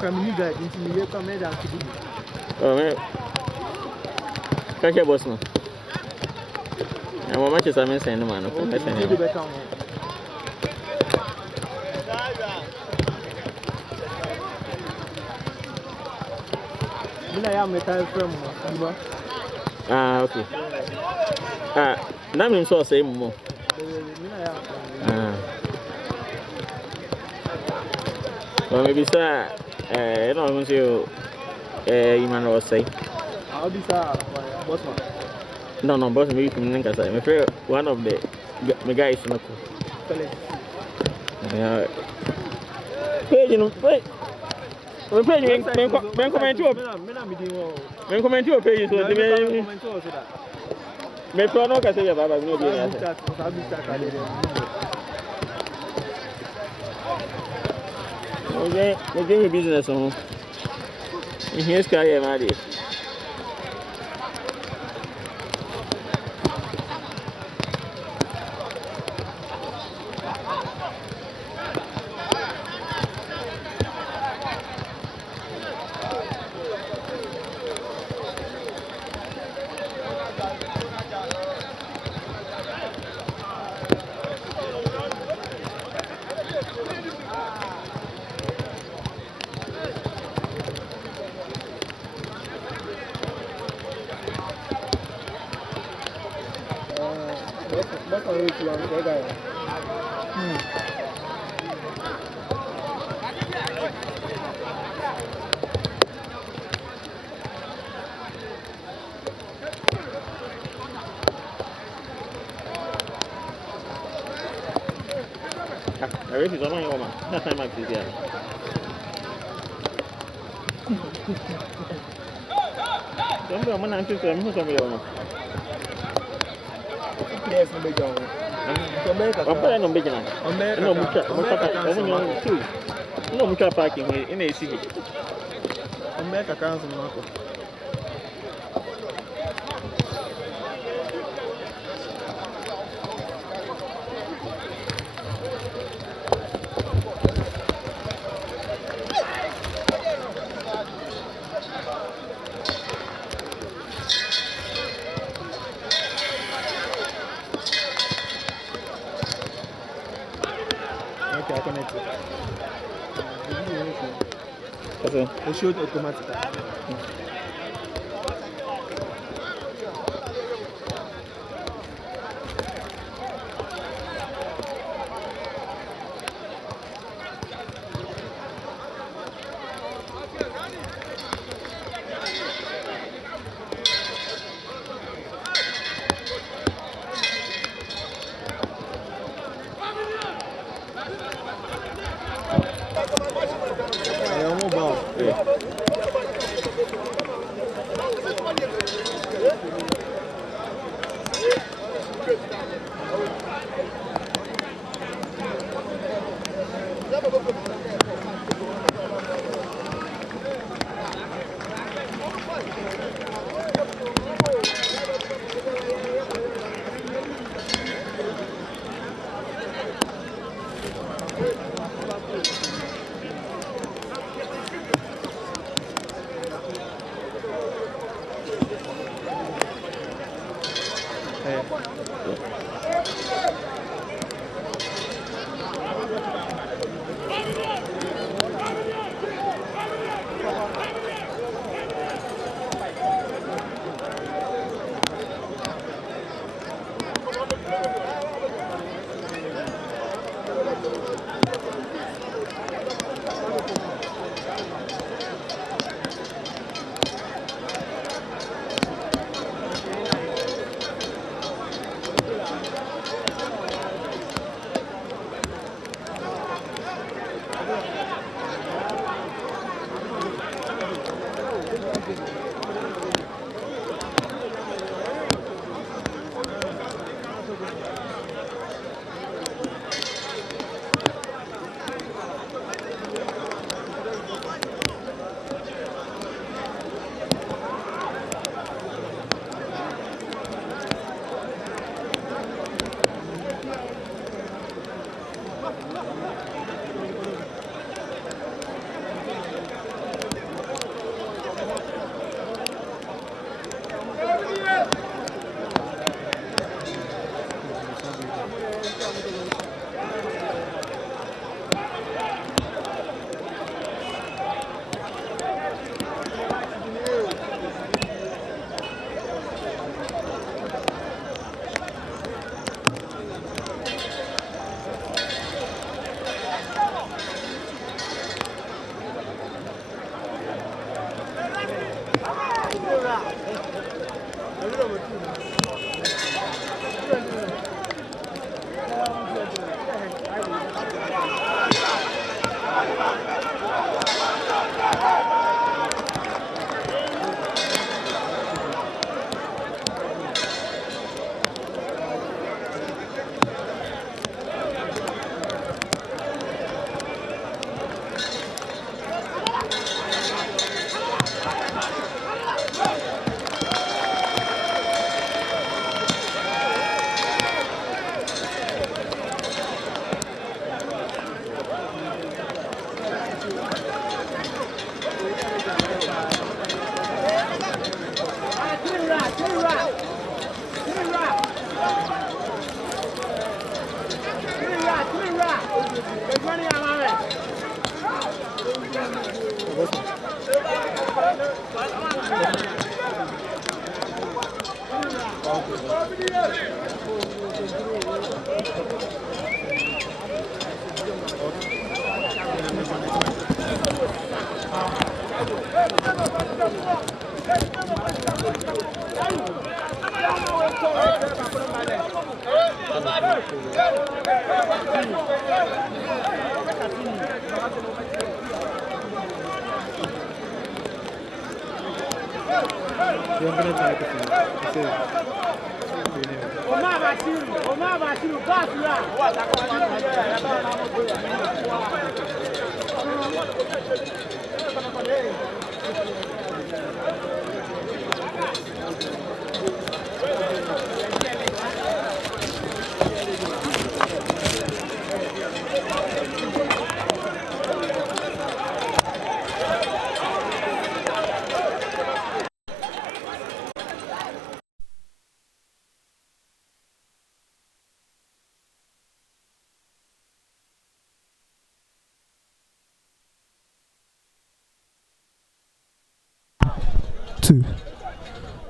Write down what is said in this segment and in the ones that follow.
coming guide into me, come made out to be. Oh, man. Catch your boss, no. And what much is I missing, man? Oh, I'm missing the better. I am a time from ah, okay. Ah, that means so same more. Well, maybe, sir, I don't want you, you man was say. I'll be bossman. No, boss, maybe from Ninkasa. I'm afraid one of the guys in the yeah. Page, you know, wait. We're paying comment to a comment to a page, so the may pronounce I say about no okay, we'll give you business on. Here's Kaya Madi. I wish it's on my woman. That's my kids. Don't go, man. I'm just going to come here. Yes, no big one. I'm not big enough. No, I'm parking in a city. America Council, Marco. It should automatically.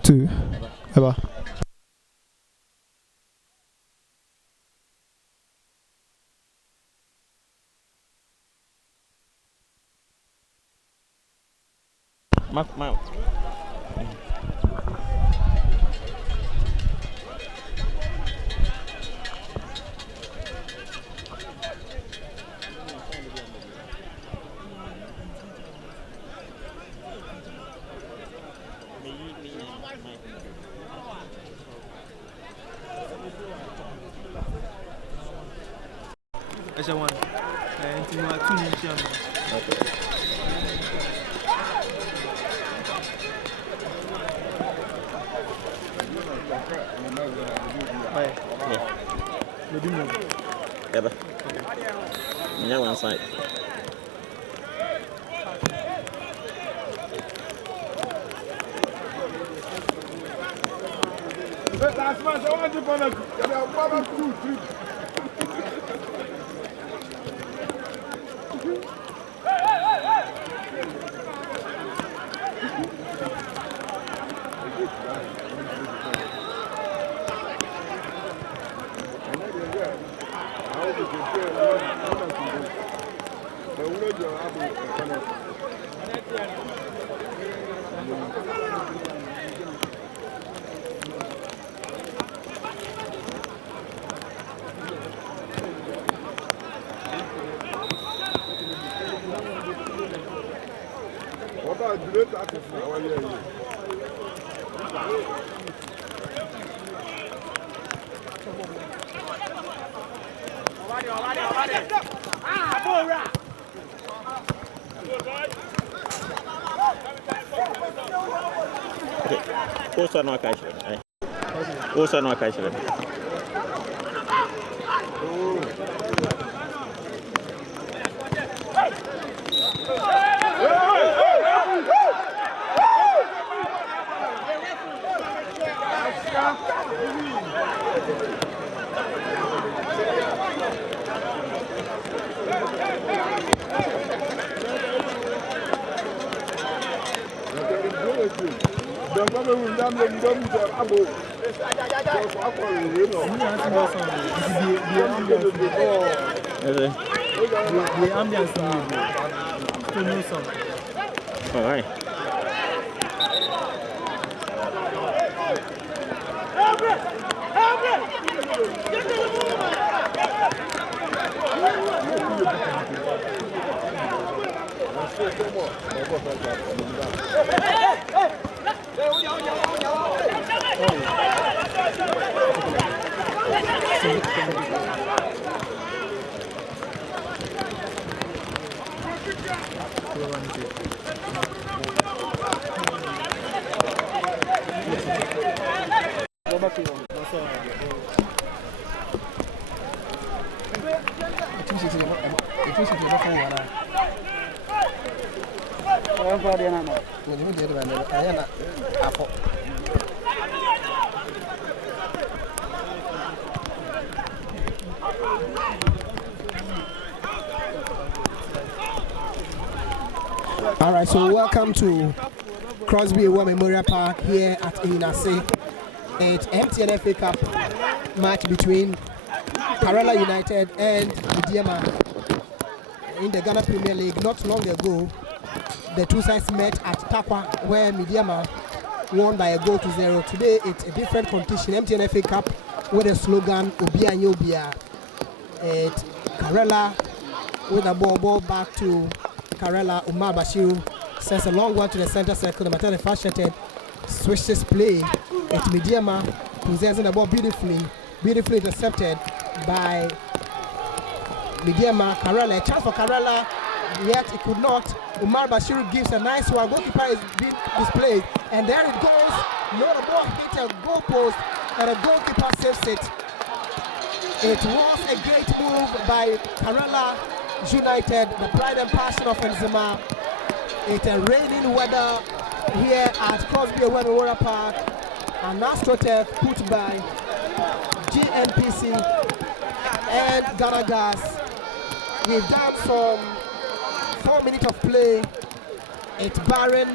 Two. Ever. Mark. I shall one. And you are 2 minutes. Ever. Yeah, one side. Also no occasion. Also no occasion. The ambience All right. Alright, so welcome to Crosby War Memorial Park here at Inase. It's MTN FA Cup match between Karela United and Medeama in the Ghana Premier League. Not long ago, the two sides met at Takwa, where Medeama won by 1-0. Today, it's a different competition. MTN FA Cup with the slogan Obia Nyobia. It's Karela with a ball back to Karela. Umar Bashiru sends a long one to the center circle. The Matane Fasheted switches play. It's Medeama possessing the ball beautifully intercepted by Medeama. Karela, a chance for Karela, yet it could not. Umar Bashiru gives a nice one. Goalkeeper is being displayed, and there it goes. No, the ball hit a goalpost, and the goalkeeper saves it. It was a great move by Karela United, the pride and passion of Nzima. It's a raining weather here at Crosby Memorial Park. An AstroTurf put by GNPC and Ghana Gas. We've done some 4 minutes of play. It's barren.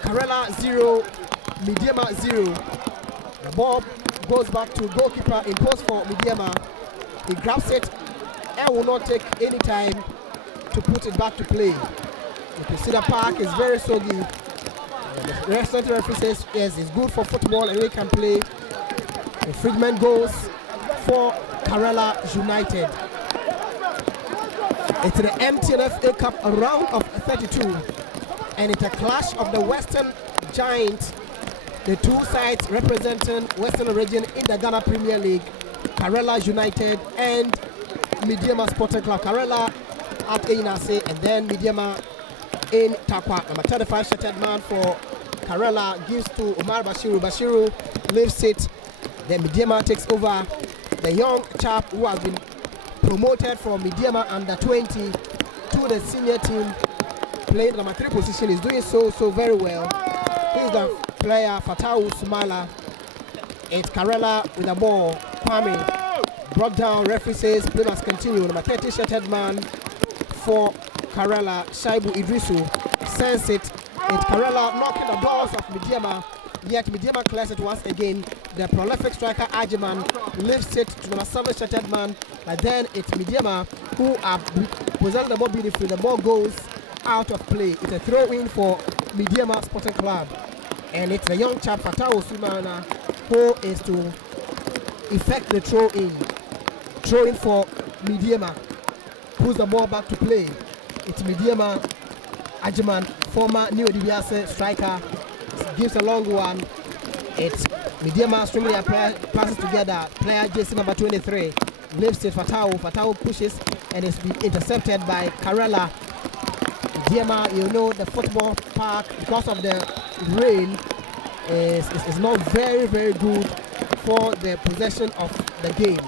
Karela 0, Medeama 0. The ball goes back to goalkeeper in post for Medeama. He grabs it and will not take any time to put it back to play. You can see the park is very soggy. The restaurant referee says yes, it's good for football and we can play. Infringement goes for Karela United. It's the MTN FA Cup round of 32, and it's a clash of the Western Giants, the two sides representing Western region in the Ghana Premier League, Karela United and Medeama Sporting Club. Karela at Inase and then Medeama in Takwa. Number 35 shirted man for Karela gives to Umar Bashiru. Bashiru lifts it. Then Medeama takes over. The young chap who has been promoted from Medeama under 20 to the senior team, playing the number 3 position, is doing so very well. Here's the player Fatawu Sumala. It's Karela with the ball. Kwame brought down. Referee says play must continue. Number 30 shirted man for Karela, Shaibu Idrisu sends it. It's Karela knocking the doors of Medeama. Yet Medeama clears it once again. The prolific striker Ajiman lifts it to number 7 shirted man. But then it's Medeama who are possessing the ball beautifully. The ball goes out of play. It's a throw-in for Medeama Sporting Club. And it's the young chap Fatawu Sumana who is to effect the throw-in. Throw-in for Medeama. Pulls the ball back to play. It's Medeama. Ajiman, former New Diviase striker, gives a long one. It's Medeama stringing their passes together. Player JC number 23 lifts it. Fatawu pushes and it's been intercepted by Karela. Medeama, you know, the football park, because of the rain, is not very good for the possession of the game.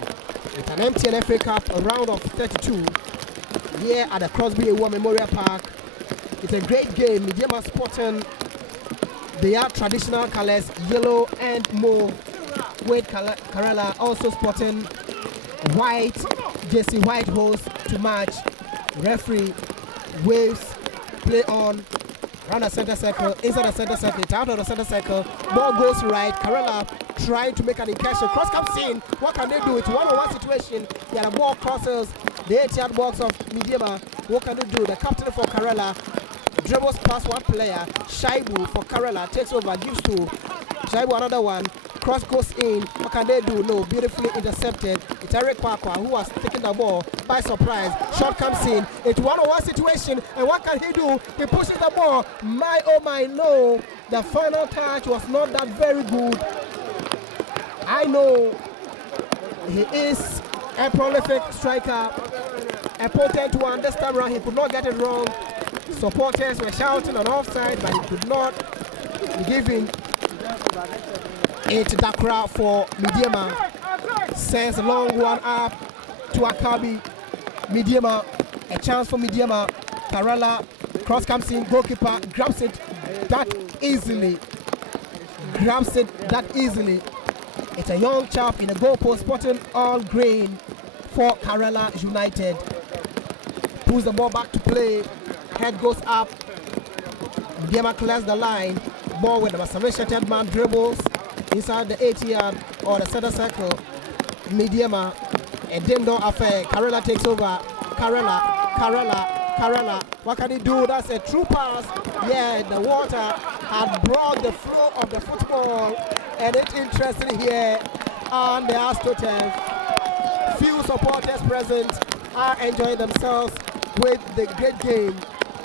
It's an MTN FA Cup, a round of 32 here at the Crosby War Memorial Park. It's a great game. Medeama Sporting, they are traditional colors, yellow and more, with Karela also sporting white, JC white hose to match. Referee waves, play on, around the center circle, inside the center circle, it's out of the center circle, ball goes right. Karela trying to make an incursion, cross comes in. What can they do? It's 1-on-1 situation. Yeah, the ball crosses the 8-yard box of Medeama. What can they do? The captain for Karela dribbles past one player. Shaibu for Karela takes over, gives to Shaibu another one. Cross goes in. What can they do? No, beautifully intercepted. It's Eric Kwakwa who has taken the ball by surprise. Shot comes in. It's 1-on-1 situation. And what can he do? He pushes the ball. My oh my, no. The final touch was not that very good. I know he is a prolific striker, a potent one. This time around he could not get it wrong. Supporters were shouting on offside, but he could not be given. It's Dakra for Medeama. Sends a long one up to Akabi. Medeama, a chance for Medeama. Karela, cross comes in, goalkeeper grabs it that easily. It's a young chap in a goalpost, spotting all green for Karela United. Pulls the ball back to play. Head goes up. Medeama clears the line. Ball with the Masarisha man dribbles inside the 80-yard or the center circle. Medeama, a Dindo affair. Karela takes over. Karela. What can he do? That's a true pass. Yeah, the water had brought the flow of the football, and it's interesting here on the AstroTurf. Few supporters present are enjoying themselves with the great game.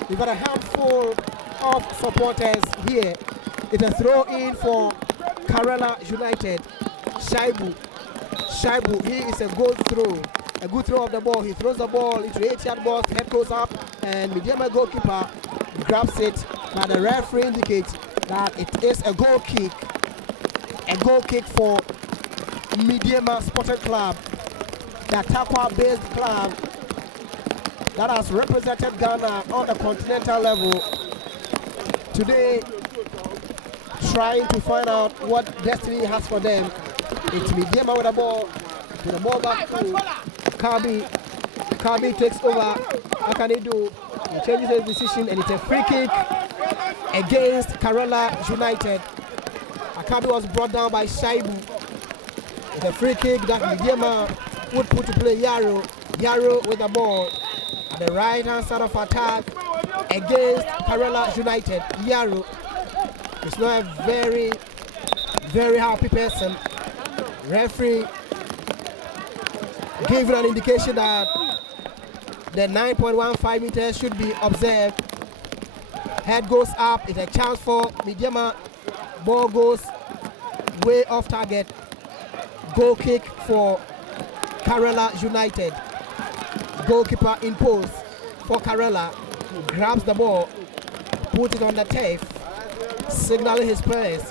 We've got a handful of supporters here. It's a throw in for Karela United. Shaibu, he is a good throw of the ball. He throws the ball into the 8-yard box, head goes up, and Medeama goalkeeper grabs it, but the referee indicates that it is a goal kick. A goal kick for Medeama Sporting Club, the Takwa-based club that has represented Ghana on the continental level. Today, trying to find out what destiny has for them. It's Medeama with the ball. To the ball back to Kabi. Kabi takes over. What can he do? He changes his decision, and it's a free kick against Karela United. Akabi was brought down by Shaibu. It's a free kick that Medeama would put to play Yaro. Yaro with the ball at the right hand side of attack against Karela United. Yaro is not a very, very happy person. Referee gave an indication that the 9.15 meters should be observed. Head goes up. It's a chance for Medeama. Ball goes way off target. Goal kick for Karela United. Goalkeeper in post for Karela. Grabs the ball, puts it on the turf, signaling his players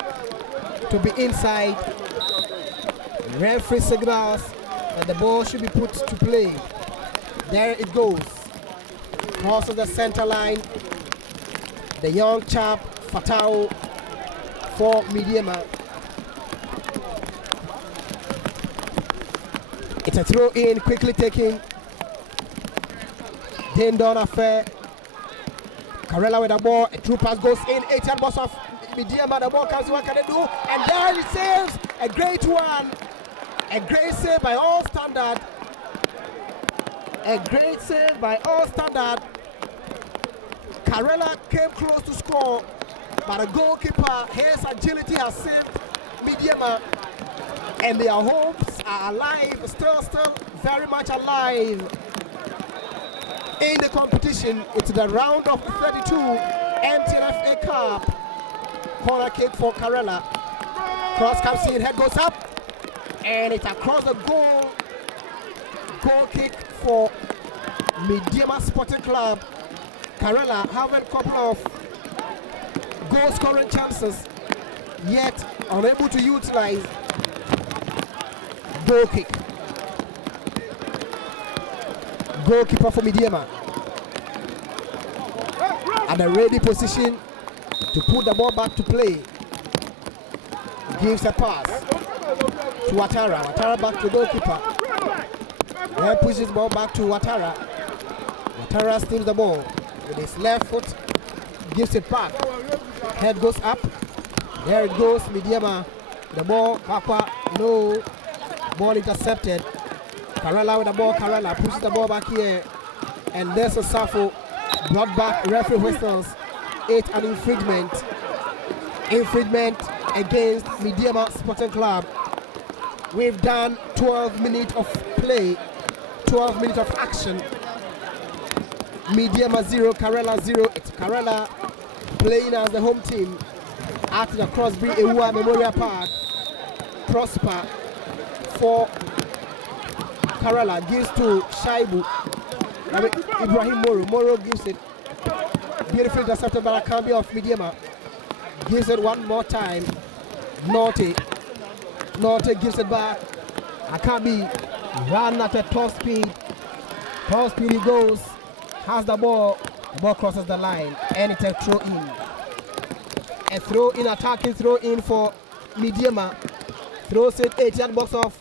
to be inside. Referee signals that the ball should be put to play. There it goes. Crosses the center line. The young chap, Fatao, for Medeama. It's a throw in, quickly taken. Dindon affair. Karela with the ball. A true pass goes in. 8-yard box of Medeama. The ball comes. What can they do? And there he saves a great one. A great save by all standard. A great save by all standard. Karela came close to score, but the goalkeeper, his agility has saved Medeama, and their hopes are alive, still very much alive in the competition. It's the round of 32 MTNFA Cup. Corner kick for Karela. Cross comes in, head goes up, and it's across the goal. Goal kick for Medeama Sporting Club. Karela having a couple of goal scoring chances, yet unable to utilize. Goal kick. Goalkeeper for Medeama at the ready position to put the ball back to play. Gives a pass to Ouattara. Ouattara back to goalkeeper. Then pushes the ball back to Ouattara. Ouattara steals the ball with his left foot, gives it back. Head goes up. There it goes, Medeama. The ball, Papa, no. Ball intercepted. Karela with the ball. Karela pushes the ball back here. And there's a Safo. Brought back, referee whistles. It's an infringement. Infringement against Medeama Sporting Club. We've done 12 minutes of play. 12 minutes of action. Medeama 0, Karela 0. It's Karela playing as the home team at the Crosby Ewa Memorial Park. Prosper for Karela, gives to Shaibu. Ibrahim Moro gives it. Beautifully intercepted by Akambi of Medeama. Gives it one more time. Norte gives it back. Akambi run at a top speed. Top speed he goes. Has the ball crosses the line, and it's a throw in. A throw in, attacking throw in for Medeama. Throws it 8-yard box of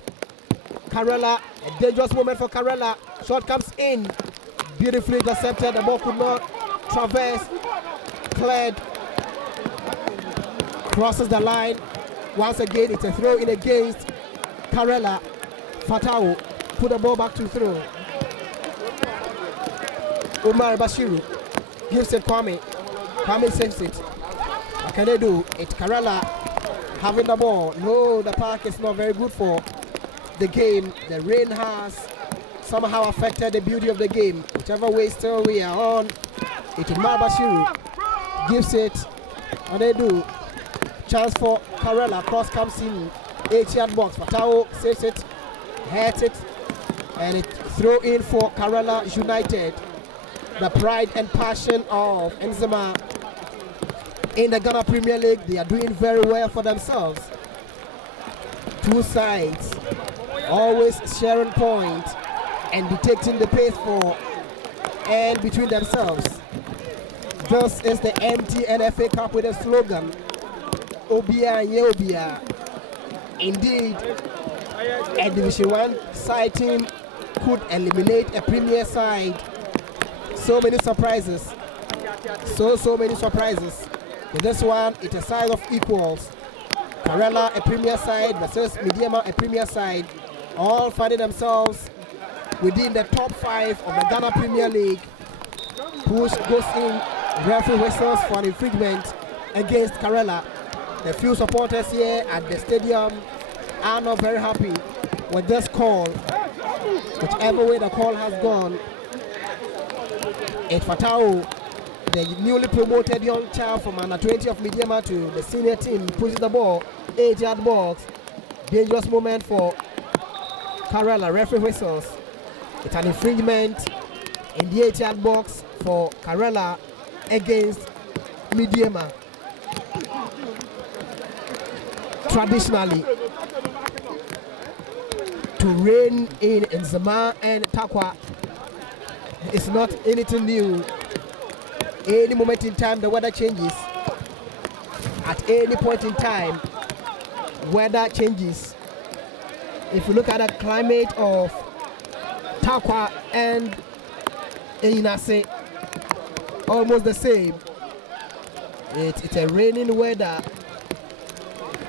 Karela. A dangerous moment for Karela. Shot comes in. Beautifully intercepted. The ball could not traverse. Cleared crosses the line. Once again, it's a throw in against Karela. Fatao put the ball back to throw. Umar Bashiru gives it Kwame. Kwame saves it. What can they do? It's Karela having the ball. No, the park is not very good for the game. The rain has somehow affected the beauty of the game. Whichever way still we are on, it's Umar Bashiru gives it. What they do? Chance for Karela. Cross comes in. 8-yard box. Fatao saves it. Hits it. And it throw in for Karela United. The pride and passion of Enzema in the Ghana Premier League. They are doing very well for themselves. Two sides always sharing points and dictating the pace for and between themselves. This is the MTN Cup with a slogan, Obia Yeobia. Indeed, a Division 1 side team could eliminate a Premier side. So many surprises. So many surprises. With this one, it's a side of equals. Karela, a Premier side, versus Medeama, a Premier side. All finding themselves within the top 5 of the Ghana Premier League. Push goes in. Referee whistles for an infringement against Karela. The few supporters here at the stadium are not very happy with this call. Whichever way the call has gone, it's Fatao, the newly promoted young child from under 20 of Medeama to the senior team, pushes the ball, 8-yard box. Dangerous moment for Karela. Referee whistles. It's an infringement in the 8-yard box for Karela against Medeama. Traditionally, to reign in Enzema and Takwa is not anything new. Any moment in time, the weather changes. At any point in time, weather changes. If you look at the climate of Takwa and Inase, almost the same. It's a raining weather.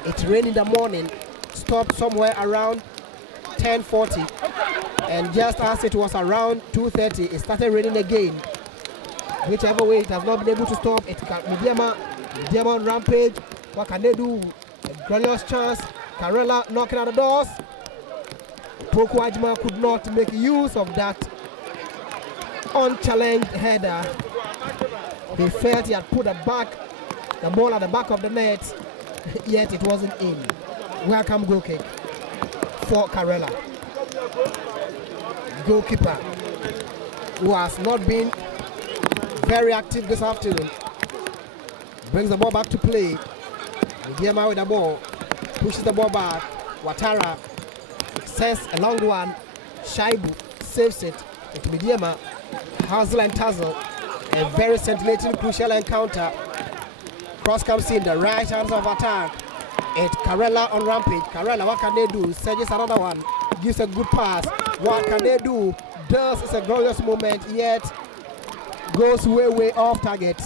It rained in the morning, stopped somewhere around 10:40, and just as it was around 2:30, it started raining again. Whichever way, it has not been able to stop. It's Medeama on rampage. What can they do? A glorious chance. Karela knocking at the doors. Poku Ajima could not make use of that unchallenged header. He felt he had put the ball at the back of the net, yet it wasn't in. Welcome goal kick for Karela. Goalkeeper who has not been very active this afternoon brings the ball back to play. Medeama with the ball, pushes the ball back. Watara sends a long one. Shaibu saves it. With Medeama, Hazel and Tazzle, a very scintillating crucial encounter. Cross comes in the right hands of attack. It's Karela on rampage. Karela, what can they do? Surges another one. Gives a good pass. What can they do? This is a glorious moment, yet goes way off target.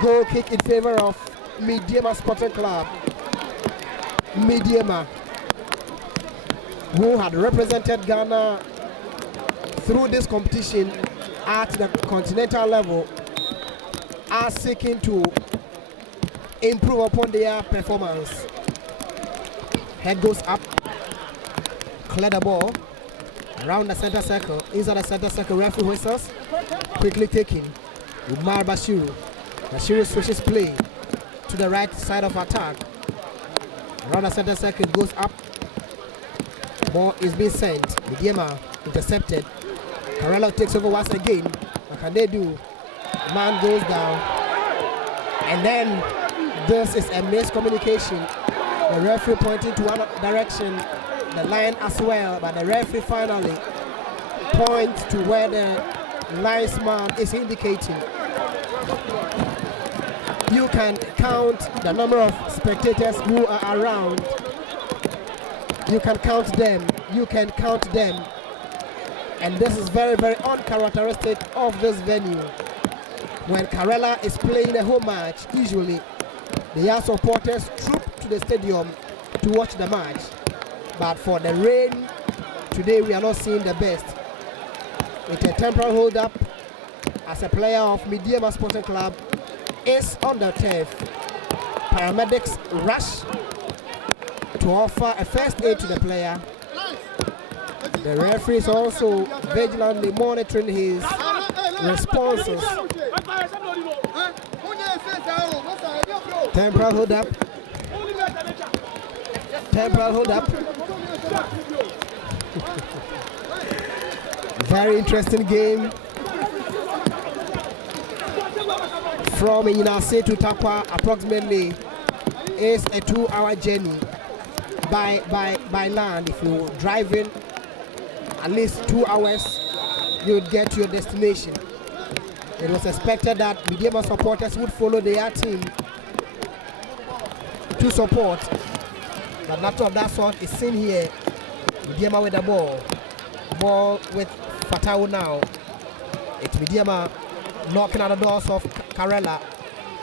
Goal kick in favor of Medeama Sporting Club. Medeama, who had represented Ghana through this competition at the continental level, are seeking to improve upon their performance. Head goes up, clear the ball around the center circle, inside the center circle. Referee whistles, quickly taking Umar Bashiru. Bashiru switches play to the right side of attack. Around the center circle, goes up. Ball is being sent. Medeama intercepted. Karela takes over once again. What can they do? Man goes down. And then this is a miscommunication. The referee pointing to one direction, the line as well, but the referee finally points to where the linesman is indicating. You can count the number of spectators who are around. You can count them. You can count them. And this is very uncharacteristic of this venue. When Karela is playing a home match, usually The young supporters trooped to the stadium to watch the match. But for the rain, today we are not seeing the best. With a temporary hold-up as a player of Medeama Sporting Club is on the turf. Paramedics rush to offer a first aid to the player. The referee is also vigilantly monitoring his responses. Temporal hold up. Temporal hold up. Very interesting game. From Inase to Takwa, approximately is a 2-hour journey by land. If you drive in at least 2 hours, you would get to your destination. It was expected that Medeama supporters would follow their team to support, but nothing of that sort is seen here. Medeama with the ball with Fatau now. It's Medeama knocking at the doors of Karela.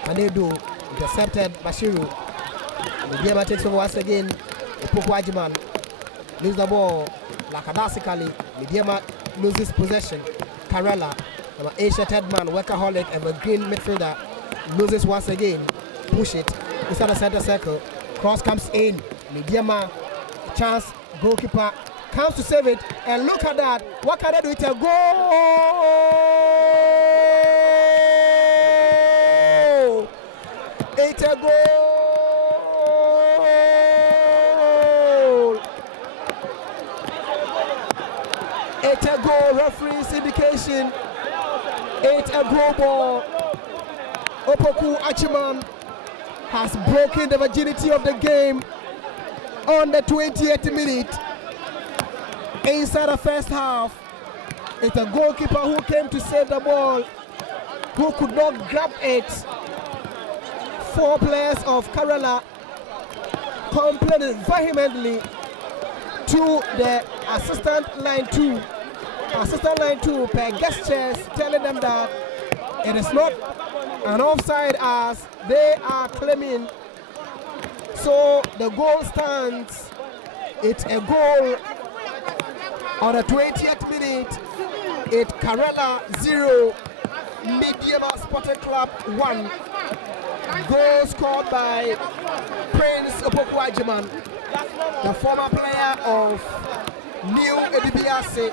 And they do. Intercepted Bashiru. Medeama takes over once again. Opoku loses the ball lackadaisically. Medeama loses possession. Karela, our Asia Tedman, workaholic, and a green midfielder, loses once again. Push it inside the center circle. Cross comes in. Medeama chance. Goalkeeper comes to save it. And look at that. What can they do? It's a goal. It's a goal. It's a goal. Referee's indication. It's a goal ball. Opoku Achiman has broken the virginity of the game on the 20th minute. Inside the first half, it's a goalkeeper who came to save the ball, who could not grab it. 4 players of Karela complained vehemently to the assistant line 2. Assistant line 2 per gestures telling them that it is not an offside as they are claiming. So the goal stands. It's a goal on the 20th minute. It's Karela 0, Medeama Sporting Club 1. Goal scored by Prince Opoku Ajiman, the former player of New Edibiase.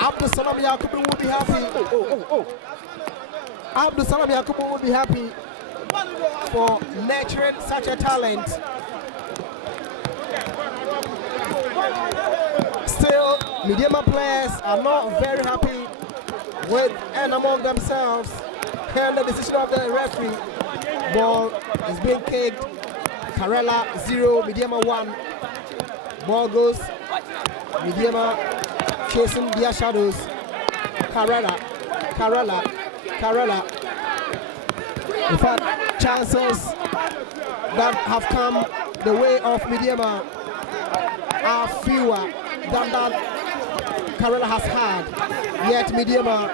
Abdul Salam Yakubu will be happy. Abdul Salam Yakubu will be happy for nurturing such a talent. Still, Medeama players are not very happy with and among themselves. And the decision of the referee. Ball is being kicked. Karela 0, Medeama 1. Ball goes. Medeama chasing their shadows. Karela. In fact, chances that have come the way of Medeama are fewer than that Karela has had. Yet Medeama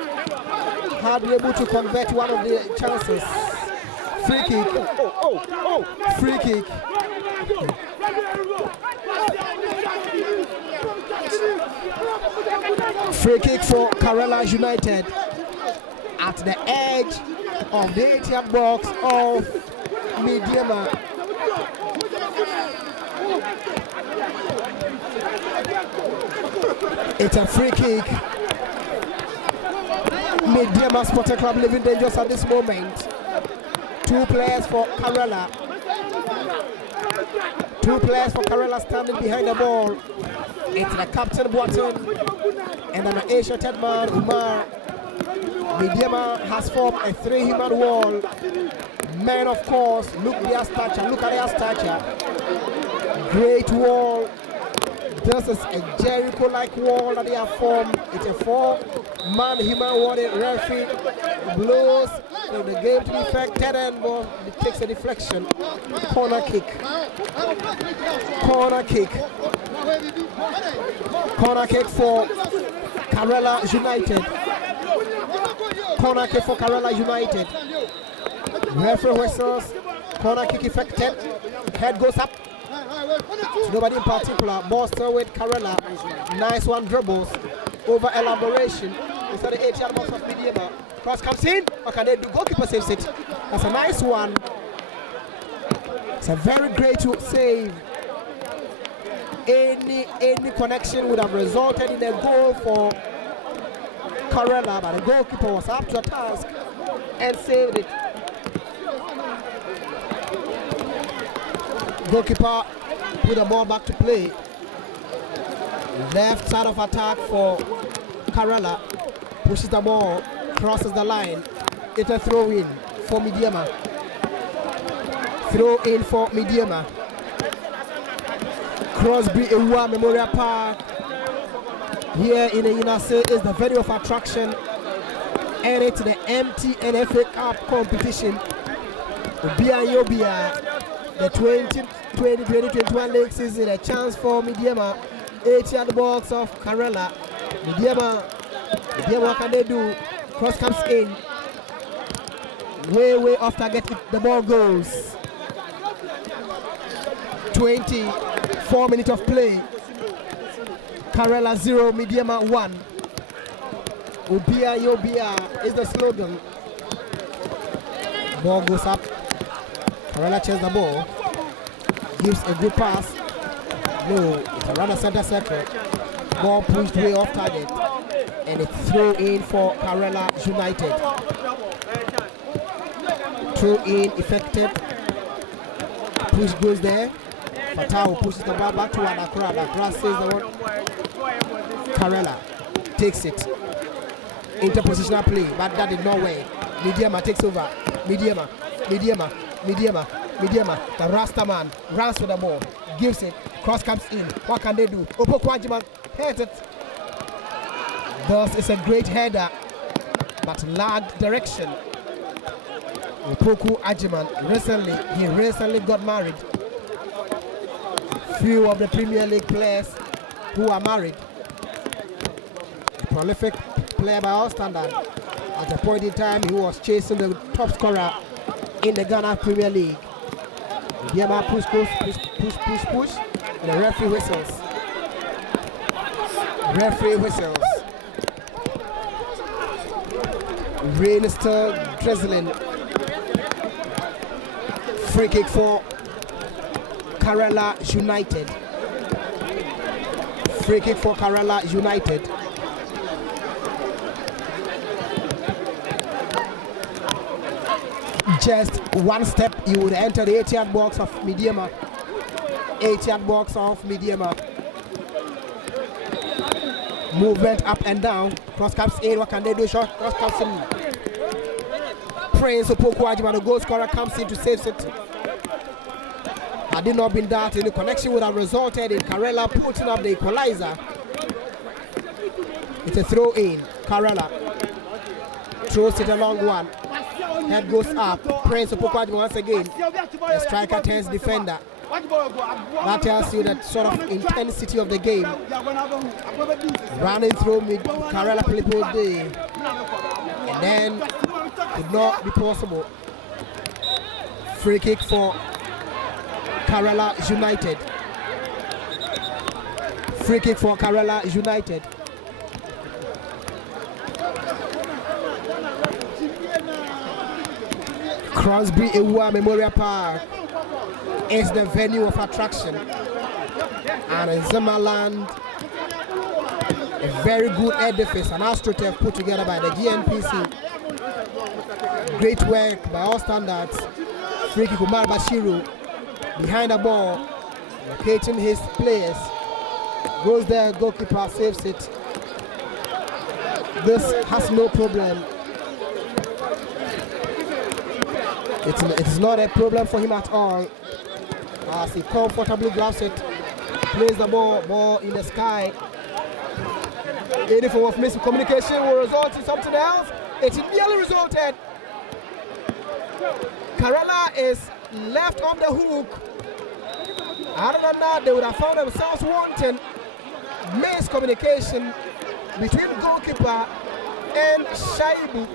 had been able to convert one of the chances. Free kick. Free kick. Free kick for Karela United at the edge of the 80th box of Medeama. It's a free kick. Medeama Sporting Club living dangerous at this moment. 2 players for Karela. 2 players for Karela standing behind the ball. It's the captain Boateng and an Asia Tedman Umar. Medeama has formed a 3-human wall. Men, of course, look at their stature. Great wall. This is a Jericho-like wall that they have formed. It's a 4-man human wall. The referee blows for the game to be effected, and it takes a deflection. Corner kick. Corner kick. Corner kick for Karela United. Corner kick for Karela United. Referee whistles Corner kick effected. Head goes up. To nobody in particular. Ball still with Karela. Nice one, dribbles. Over elaboration. Inside the 8-yard box of Medeama. Cross comes in. What can they do? Goalkeeper saves it. That's a nice one. It's a very great save. Any connection would have resulted in a goal for Karela, but the goalkeeper was up to the task and saved it. Goalkeeper put the ball back to play. Left side of attack for Karela. Pushes the ball, crosses the line. It's a throw in for Medeama. Throw in for Medeama. Crosby Ewa Memorial Park here in the Inase is the venue of attraction, and it's the MTN FA Cup competition. The 2020-2021 league season, a chance for Medeama. 8-yard box of Karela. Medeama, what can they do? Cross comes in. Way off target. The ball goes. 24 minutes of play. Karela 0, Medeama 1. Obia is the slogan. Ball goes up. Karela chases the ball. Gives a good pass. No, it's around the center circle. Ball pushed way off target. And it's throw in for Karela United. Throw in effective. Push goes there. Fatau pushes the ball back to Adakra. Adakra says the one. Karela takes it. Interpositional play, but that did not work. Medeama takes over. Medeama. The Rastaman runs with the ball. Gives it. Cross comes in. What can they do? Opoku Ajiman heads it. Thus it's a great header, but lagged direction. Opoku Ajiman recently got married. Few of the Premier League players who are married. A prolific player by all standards. At a point in time, he was chasing the top scorer in the Ghana Premier League. Medeama push, and the referee whistles. Rain is still drizzling. Free kick for Karela United. Free kick for Karela United. Just one step, you would enter the 8-yard box of Medeama. 8-yard box of Medeama. Movement up and down. Cross comes in. What can they do? Short cross comes in. Prince Opoku Ajiman, the goal scorer, comes in to save it. Had it not been that, the connection would have resulted in Karela putting up the equalizer. It's a throw in. Karela throws it a long one. Head goes up. Prince Opoku Ajiman once again. The striker turns defender. That tells you that sort of intensity of the game. Running through Karela Pilipo Day. And then could not be possible. Free kick for Karela United. Free kick for Karela United. Crosby Ewa Memorial Park is the venue of attraction, and in Zimmerland, a very good edifice, an AstroTurf put together by the GNPC. Great work by all standards. Free kick Umar Bashiru behind the ball, locating his players. Goes there, goalkeeper saves it. This has no problem. It's not a problem for him at all. As he comfortably grabs it, plays the ball in the sky. Any form of miscommunication will result in something else. It nearly resulted. Karela is left on the hook. Other than that, they would have found themselves wanting. Miscommunication between goalkeeper and Shaibu.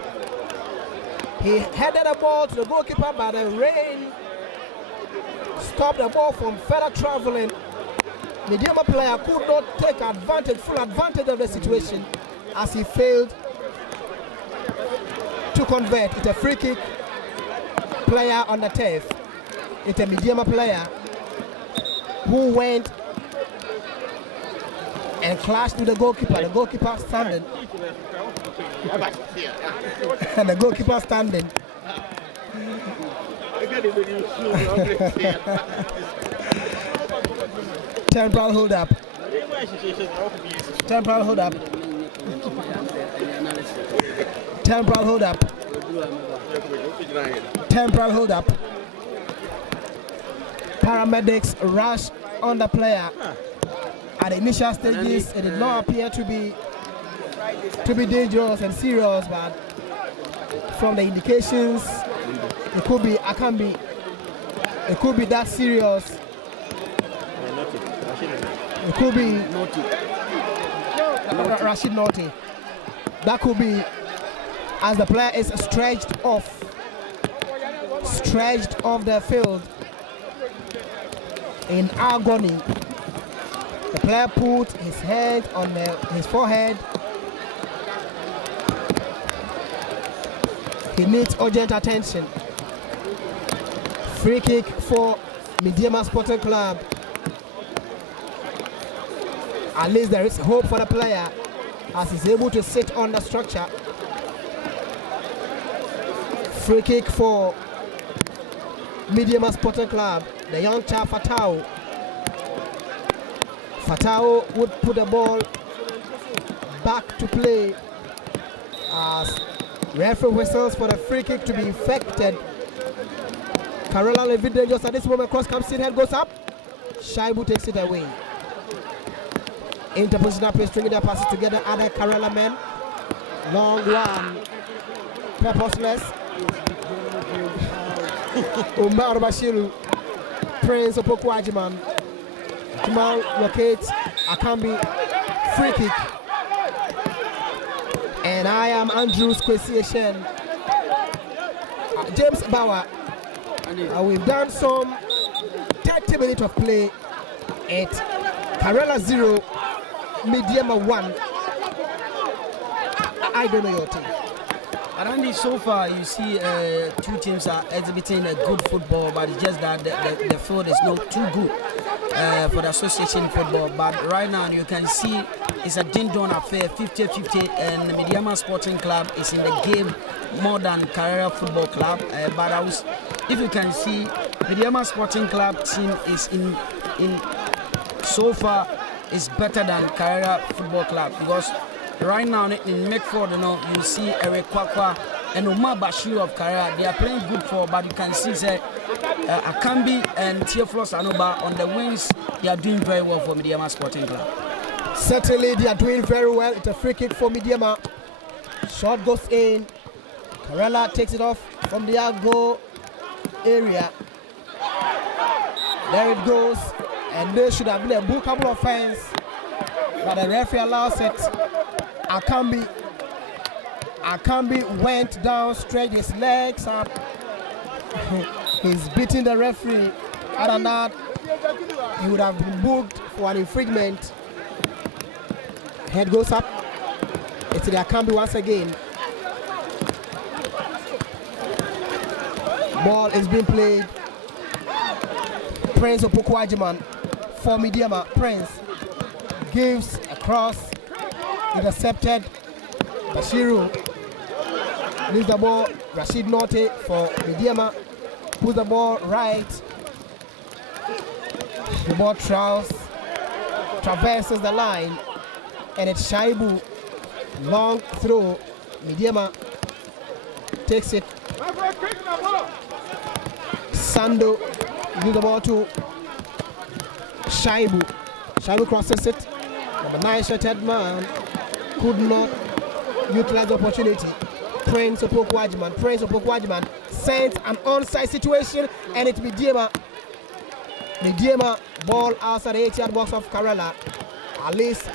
He headed the ball to the goalkeeper, but the rain stop the ball from further traveling. Medeama player could not take full advantage of the situation as he failed to convert. It's a free kick. Player on the turf. It's a Medeama player who went and clashed with the goalkeeper. The goalkeeper standing. And the goalkeeper standing. Temporal hold up. Temporal hold up. Temporal hold up. Temporal hold up. Paramedics rush on the player. At the initial stages, it did not appear to be dangerous and serious, but from the indications, it could be that serious. It could be Rashid Naughty. That could be as the player is stretched off the field in agony. The player put his hand on his forehead. He needs urgent attention. Free kick for Medeama Sporting Club. At least there is hope for the player as he's able to sit on the structure. Free kick for Medeama Sporting Club. The young chap Fatao. Fatao would put the ball back to play as referee whistles for the free kick to be effected. Karela Levin dangerous at this moment. Cross comes in, head goes up. Shaibu takes it away. Interpositional play, stringing their passes together. Other Karela men. Long one. Purposeless. Umar Bashiru. Prince Opokwajiman. Jamal locates Akambi. Free kick. And I am Andrews Kwesi Eshen. James Bauer. We've done some 30 minutes of play at Karela 0, Medeama 1. I don't know your team. Randy, so far you see two teams are exhibiting a good football, but it's just that the field is not too good for the association football. But right now you can see it's a ding-dong affair, 50-50, and the Medeama Sporting Club is in the game more than Karela Football Club. But if you can see, Medeama Sporting Club team is in so far is better than Karela Football Club, because right now in Medford, you see Eric Kwakwa and Umar Bashir of Karela. They are playing good for, but you can see Akambi and Theophilus Anoba on the wings. They are doing very well for Medeama Sporting Club. Certainly, they are doing very well. It's a free kick for Medeama. Shot goes in. Karela takes it off from the goal area. There it goes. And there should have been a bookable offense, but the referee allows it. Akambi went down, stretched his legs up. He's beating the referee. Other than that, he would have been booked for an infringement. Head goes up. It's the Akambi once again. Ball is being played. Prince Opokwajiman for Medeama. Prince gives a cross. Intercepted. Bashiru leaves the ball. Rashid Naughty for Medeama. Puts the ball right. The ball traverses the line. And it's Shaibu. Long throw. Medeama takes it. Sando gives the ball to Shaibu. Shaibu crosses it. Number 9 shirted man could not utilize the opportunity. Prince Opokwajiman sends an onside situation, and it's Medeama. Medeama ball outside the 8-yard box of Karela. At least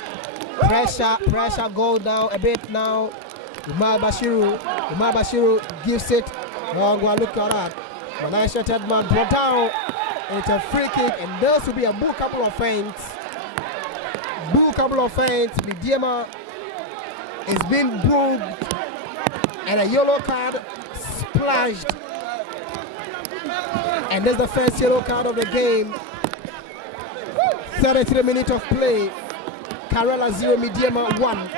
pressure go down a bit now. Umar Bashiru gives it. Long one, look at that. Number 9 shirted man brought down. It's a free kick, and those will be a bookable offense. Bookable offense. Medeama is being booked, and a yellow card splashed. And there's the first yellow card of the game. 33 minutes of play. Karela 0, Medeama 1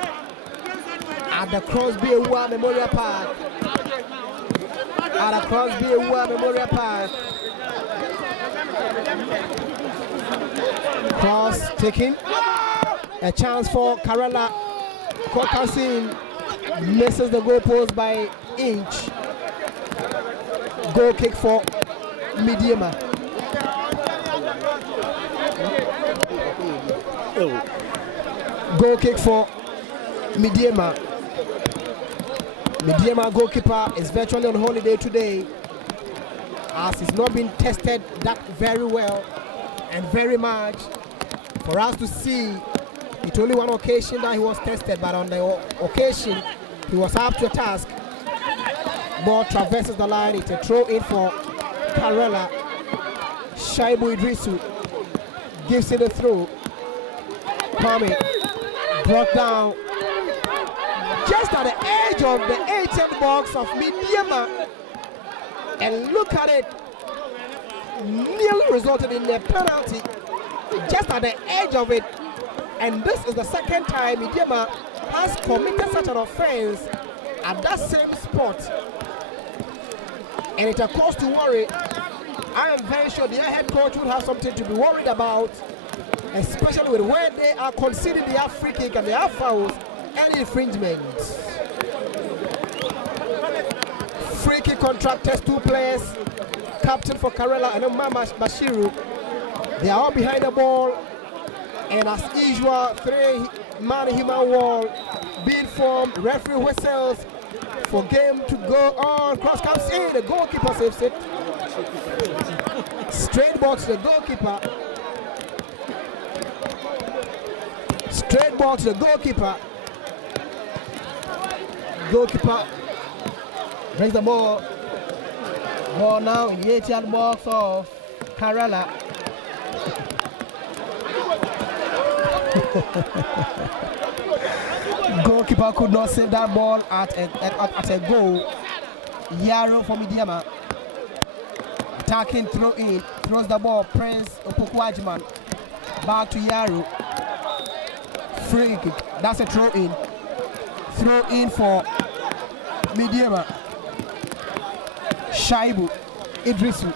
at the Crosby Award Memorial Park. At the Crosby Award Memorial Park. Cross taking. A chance for Karela. Kokasin misses the goalpost by inch. Goal kick for Medeama. Goal kick for Medeama. Medeama goalkeeper is virtually on holiday today, as he's not been tested that very well and very much for us to see. It's only one occasion that he was tested, but on the occasion he was up to a task. Ball traverses the line. It's a throw in for Karela. Shaibu Idrisu gives it a throw. Kwame brought down just at the edge of the 18th box of Medeama, and look at it, nearly resulted in a penalty just at the edge of it. And this is the second time Medeama has committed such an offense at that same spot, and it's a cause to worry. I am very sure the head coach would have something to be worried about, especially with where they are conceding the free kick and the fouls and infringements. Free kick contractors, 2 players, captain for Karela and Mama Bashiru. They are all behind the ball, and as usual, 3-man human wall being formed. Referee whistles for game to go on. Cross comes in, the goalkeeper saves it. Straight ball to the goalkeeper. Straight ball to the goalkeeper. Goalkeeper brings the ball. Ball now in the 80-yard box of Karela. Goalkeeper could not save that ball at a goal. Yaro for Medeama. Attacking throw in. Throws the ball. Prince Opokuajiman. Back to Yaro. Free kick. That's a throw in. Throw in for Medeama. Shaibu Idrisu.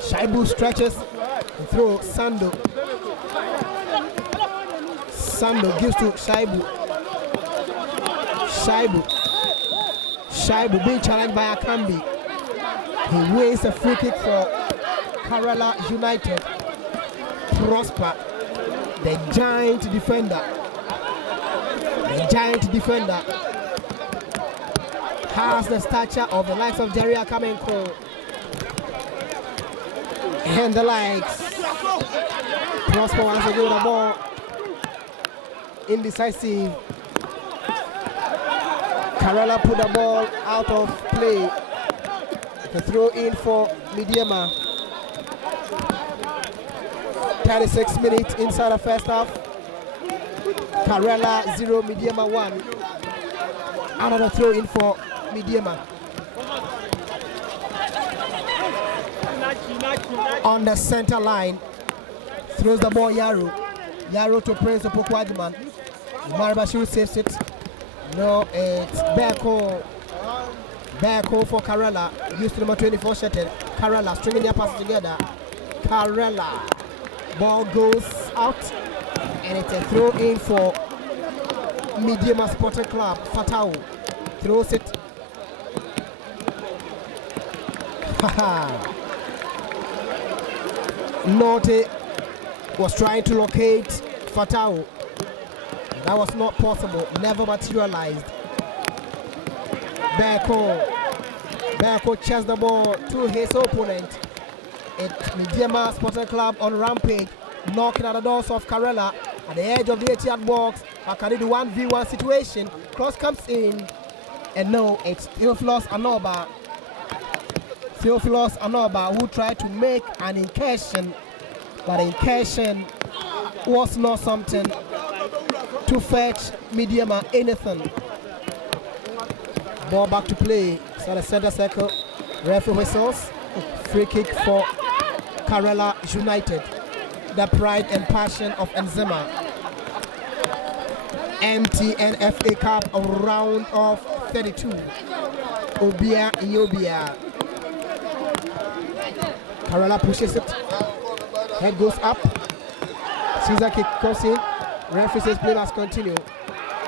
Shaibu stretches and throws. Sando. Sando gives to Shaibu. Shaibu being challenged by Akambi. He wins a free kick for Karela United. Prosper, the giant defender. Has the stature of the likes of Jerry Akamenko and the likes. Prosper wants to go the ball. Indecisive. Karela put the ball out of play. The throw in for Medeama. 36 minutes inside the first half. Karela 0, Medeama 1. Another throw in for Medeama. On the center line, throws the ball Yaro. Yaro to Prince Opokuajiman. Marabashiru saves it. No, it's Beko for Karela. Used to number 24 shirted. Karela stringing their passes together. Karela. Ball goes out, and it's a throw in for Medeama Sporting Club. Fatau throws it. Norte was trying to locate Fatau. That was not possible, never materialized. Beko checks the ball to his opponent. It's Medeama Sporting Club on rampage, knocking at the doors of Karela at the edge of the 80-yard box. Akari, the 1v1 situation. Cross comes in, and no, it's Theophilus Anoba Theophilus Anoba, who tried to make an incursion, but the incursion was not something to fetch Medeama anything. Ball back to play. So the center circle. Referee whistles. Free kick for Karela United. The pride and passion of Enzema. MTN FA Cup round of 32. Obia Iobia. Karela pushes it. Head goes up. Caesar kick comes in. Referee says play must continue.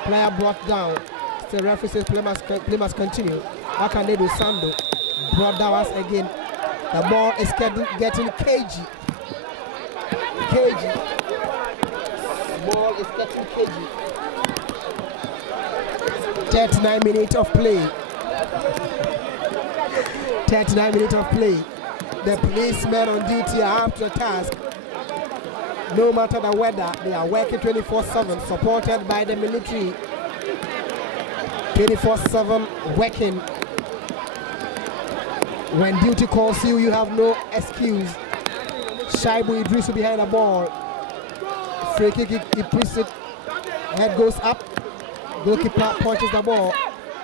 Player brought down. Still referee says play must continue. What can they do? Sando brought down once again. The ball is getting cagey. Cagey. The ball is getting cagey. 39 minutes of play. 39 minutes of play. The policemen on duty are up to the task. No matter the weather, they are working 24/7, supported by the military. 24/7 working. When duty calls you, you have no excuse. Shaibu Idrisu behind the ball. Free kick, he pushes it. Head goes up. Goalkeeper punches the ball.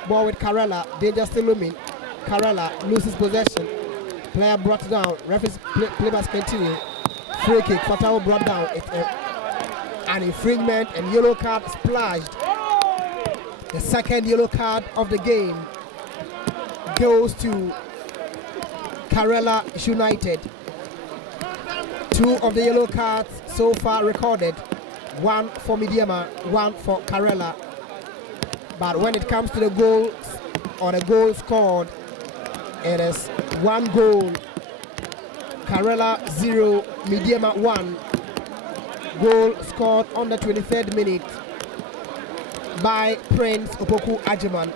Ball with Karela. Danger still looming. Karela loses possession. Player brought down. Referee's play must continue. Free kick. Fatao brought down. It's an infringement and yellow card splashed. The second yellow card of the game goes to Karela United. 2 of the yellow cards so far recorded. 1 for Medeama, 1 for Karela. But when it comes to the goals or the goal scored, it is 1 goal. Karela 0, Medeama 1. Goal scored on the 23rd minute by Prince Opoku Ajiman.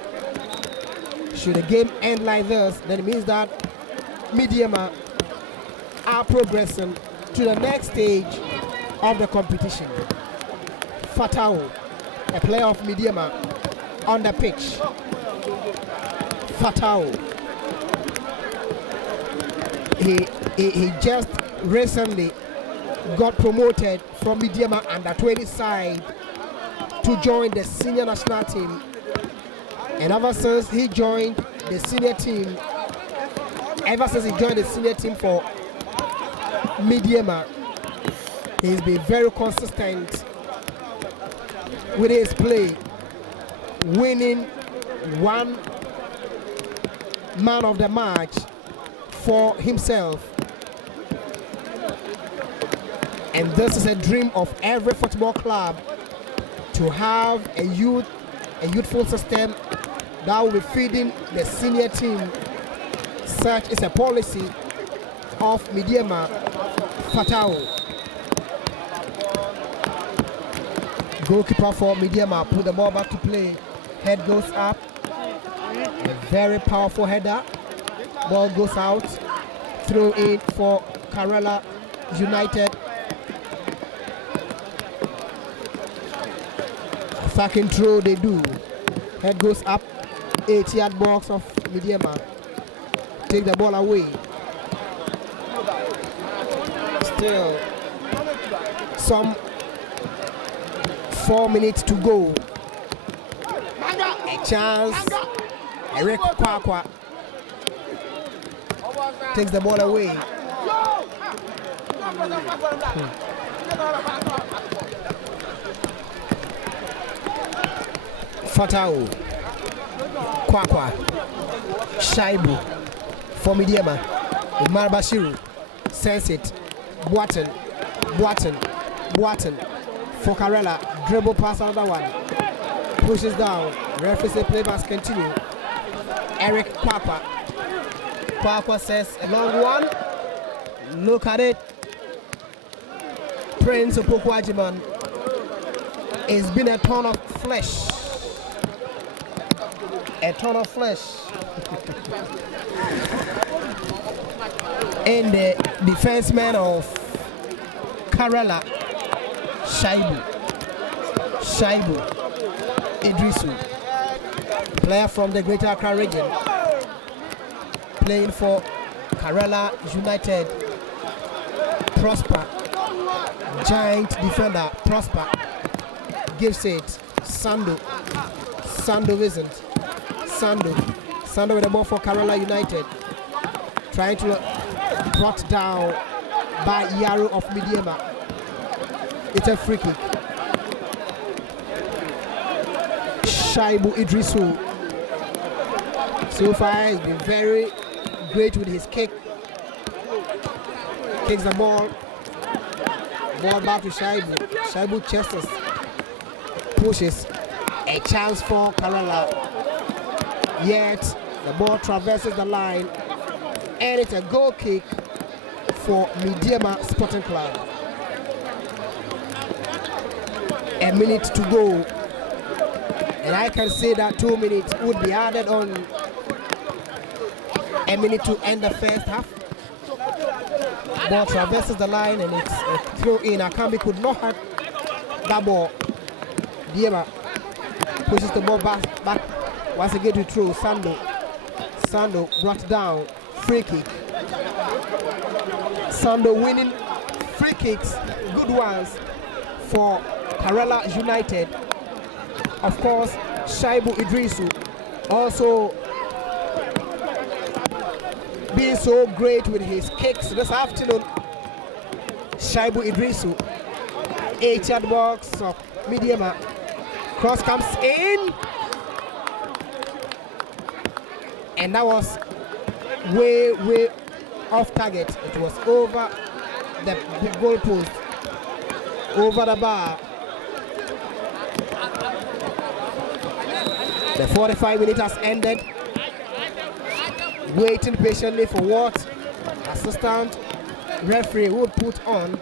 Should the game end like this, then it means that Medeama are progressing to the next stage of the competition. Fatao, a player of Medeama, on the pitch. Fatao. He just recently got promoted from Medeama under 20 side to join the senior national team. And ever since he joined the senior team, for Medeama, he's been very consistent with his play, winning 1 man of the match for himself. And this is a dream of every football club, to have a youthful system that will be feeding the senior team. Such is a policy of Medeama. Fatao. Goalkeeper for Medeama put the ball back to play. Head goes up. A very powerful header. Ball goes out. Throw in for Karela United. Attacking throw they do. Head goes up. 8-yard box of Medeama. Take the ball away. Still some 4 minutes to go. A chance. Eric Kwakwa takes the ball away. Fatao. Kwakwa. Shaibu for Medeama. Umar Bashiru sends it. Boaten for Karela. Dribble pass another one. Pushes down. Referee says play must continue. Eric Kwakwa. Kwakwa says a long one. Look at it. Prince Opoku Ajiman. It's been a ton of flesh. A ton of flesh. And the defenseman of Karela, Shaibu Idrisu, player from the Greater Accra region, playing for Karela United, Prosper, Giant defender, Prosper, gives it, Sando isn't, Sando with the ball for Karela United, trying to brought down by Yaro of Medeama. It's a free kick. Shaibu Idrisu so far has been very great with his kick. Kicks the ball back to Shaibu. Shaibu chests, pushes, a chance for Karela. Yet the ball traverses the line, and it's a goal kick for Medeama Sporting Club. A minute to go, and I can say that 2 minutes would be added on a minute to end the first half. Ball traverses the line, and it's a throw in. Akambi could not have that ball. Medeama pushes the ball back once again to throw. Sando brought down, free kick. Sando winning free kicks, good ones for Karela United. Of course, Shaibu Idrisu also being so great with his kicks this afternoon. Shaibu Idrisu, 8-yard box of Medeama. Cross comes in, and that was way off target. It was over the goal post, over the bar. The 45 minutes has ended. Waiting patiently for what assistant referee would put on.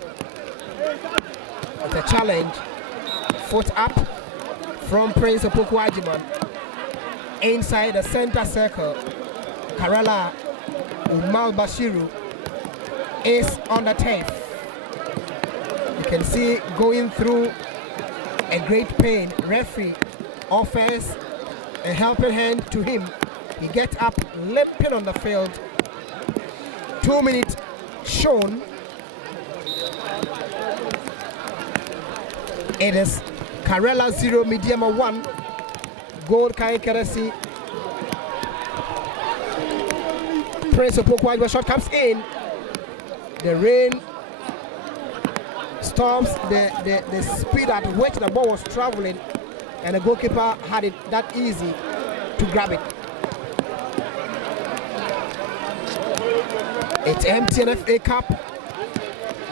It's a challenge. Foot up from Prince Opoku-Agyeman. Inside the center circle, Karela Umal Bashiru is on the turf. You can see going through a great pain. Referee offers a helping hand to him. He gets up, limping on the field. 2 minutes shown. It is Karela 0, Medeama 1. Goal Kai Keresi. Prince Opoku-Agyeman shot comes in. The rain stops the speed at which the ball was traveling, and the goalkeeper had it that easy to grab it. It's MTN FA Cup,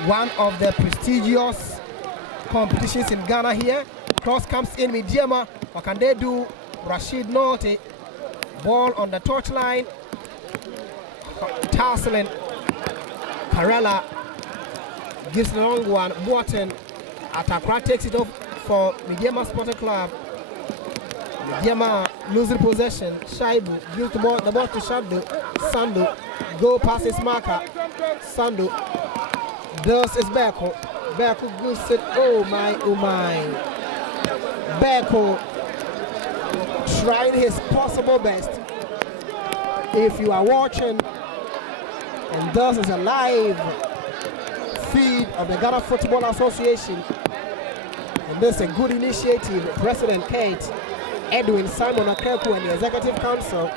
one of the prestigious competitions in Ghana here. Cross comes in, Medeama. What can they do? Rashid Norte, ball on the touchline, tasseling. Karela gives the long one. Boateng, Atakra takes it off for Medeama Sporting Club. Medeama losing possession. Shaibu gives the ball to Sando. Go past his marker. Sando does his Beko. Beko gives it. Oh my. Beko trying his possible best. If you are watching, and this is a live feed of the Ghana Football Association, and this is a good initiative. President Kate Edwin Simon Akeku and the Executive Council,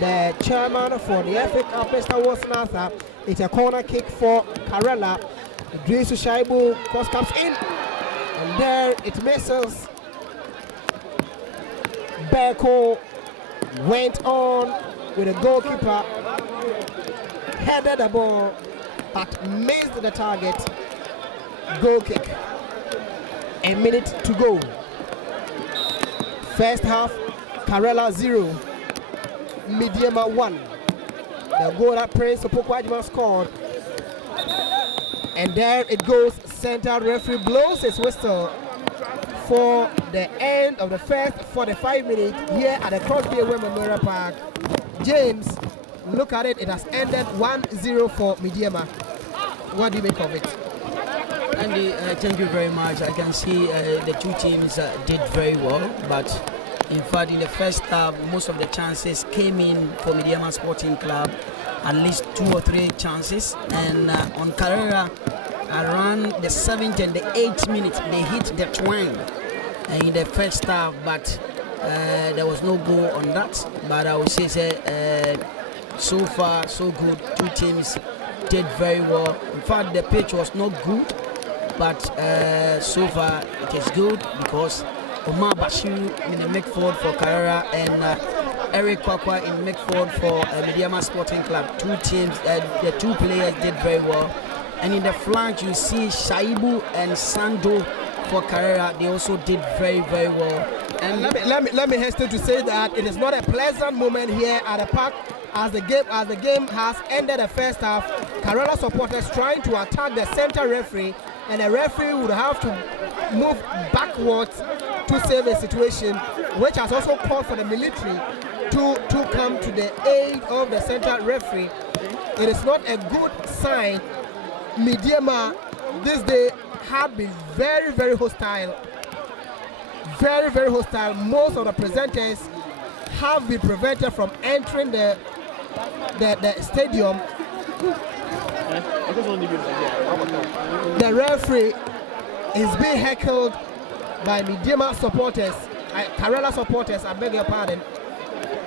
the chairman for the FA Cup, Mr. Wilson Arthur. It's a corner kick for Karela. Idrisu Shaibu, cross comes in, and there it misses. Beko went on with a goalkeeper, headed the ball, but missed the target. Goal kick. A minute to go. First half, Karela 0, Medeama 1. The goal that Prince Opoku-Agyeman scored. And there it goes. Center referee blows his whistle for the end of the first 45 minutes here at the Crosby Away Memorial Park. James, look at it. It has ended 1-0 for Medeama. What do you make of it? Andy, thank you very much. I can see the two teams did very well, but in fact in the first half most of the chances came in for Medeama Sporting Club, at least 2 or 3 chances. And on Karela, around the 7th and the 8th minute, they hit the twine in the first half, but there was no goal on that. But I would say so far so good. Two teams did very well. In fact, the pitch was not good, but so far it is good because Omar Bashir in the midfield for Karela and Eric Kwakwa in midfield for Medeama Sporting Club. Two teams, the two players did very well. And in the flank, you see Shaibu and Sando for Karela. They also did very, very well. And let me hasten to say that it is not a pleasant moment here at the park as the game has ended the first half. Karela supporters trying to attack the center referee, and the referee would have to move backwards to save the situation, which has also called for the military to come to the aid of the center referee. It is not a good sign. Medeama this day have been very, very hostile. Very, very hostile. Most of the presenters have been prevented from entering the stadium. The referee is being heckled by Medeama supporters, Karela supporters, I beg your pardon.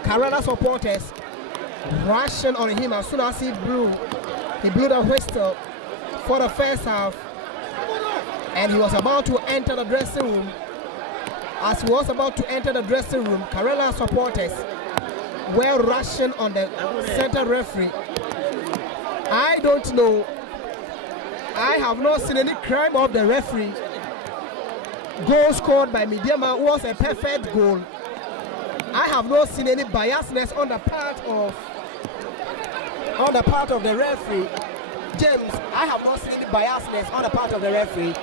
Karela supporters rushing on him as soon as he blew the whistle for the first half, and he was about to enter the dressing room. As he was about to enter the dressing room, Karela supporters were rushing on the center referee. I don't know. I have not seen any crime of the referee. Goal scored by Medeama was a perfect goal. I have not seen any biasness on the part of the referee. James, I have not seen any biasness on the part of the referee.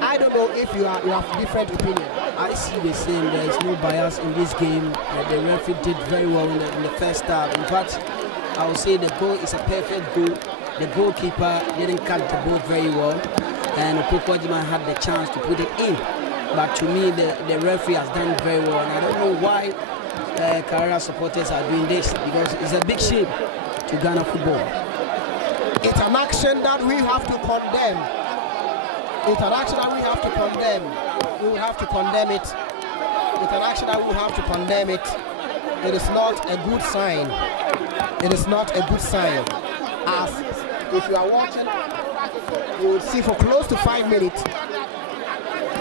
I don't know if you have different opinion. I see the same. There is no bias in this game. The referee did very well in the first half. In fact, I would say the goal is a perfect goal. The goalkeeper didn't catch the ball very well, and Opokwajima had the chance to put it in. But to me, the referee has done very well, and I don't know why Karela supporters are doing this, because it's a big shame to Ghana football. It's an action that we have to condemn. It's an action that we have to condemn. We will have to condemn it. It's an action that we will have to condemn it. It is not a good sign. It is not a good sign. As if you are watching, you will see for close to 5 minutes.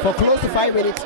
For close to 5 minutes.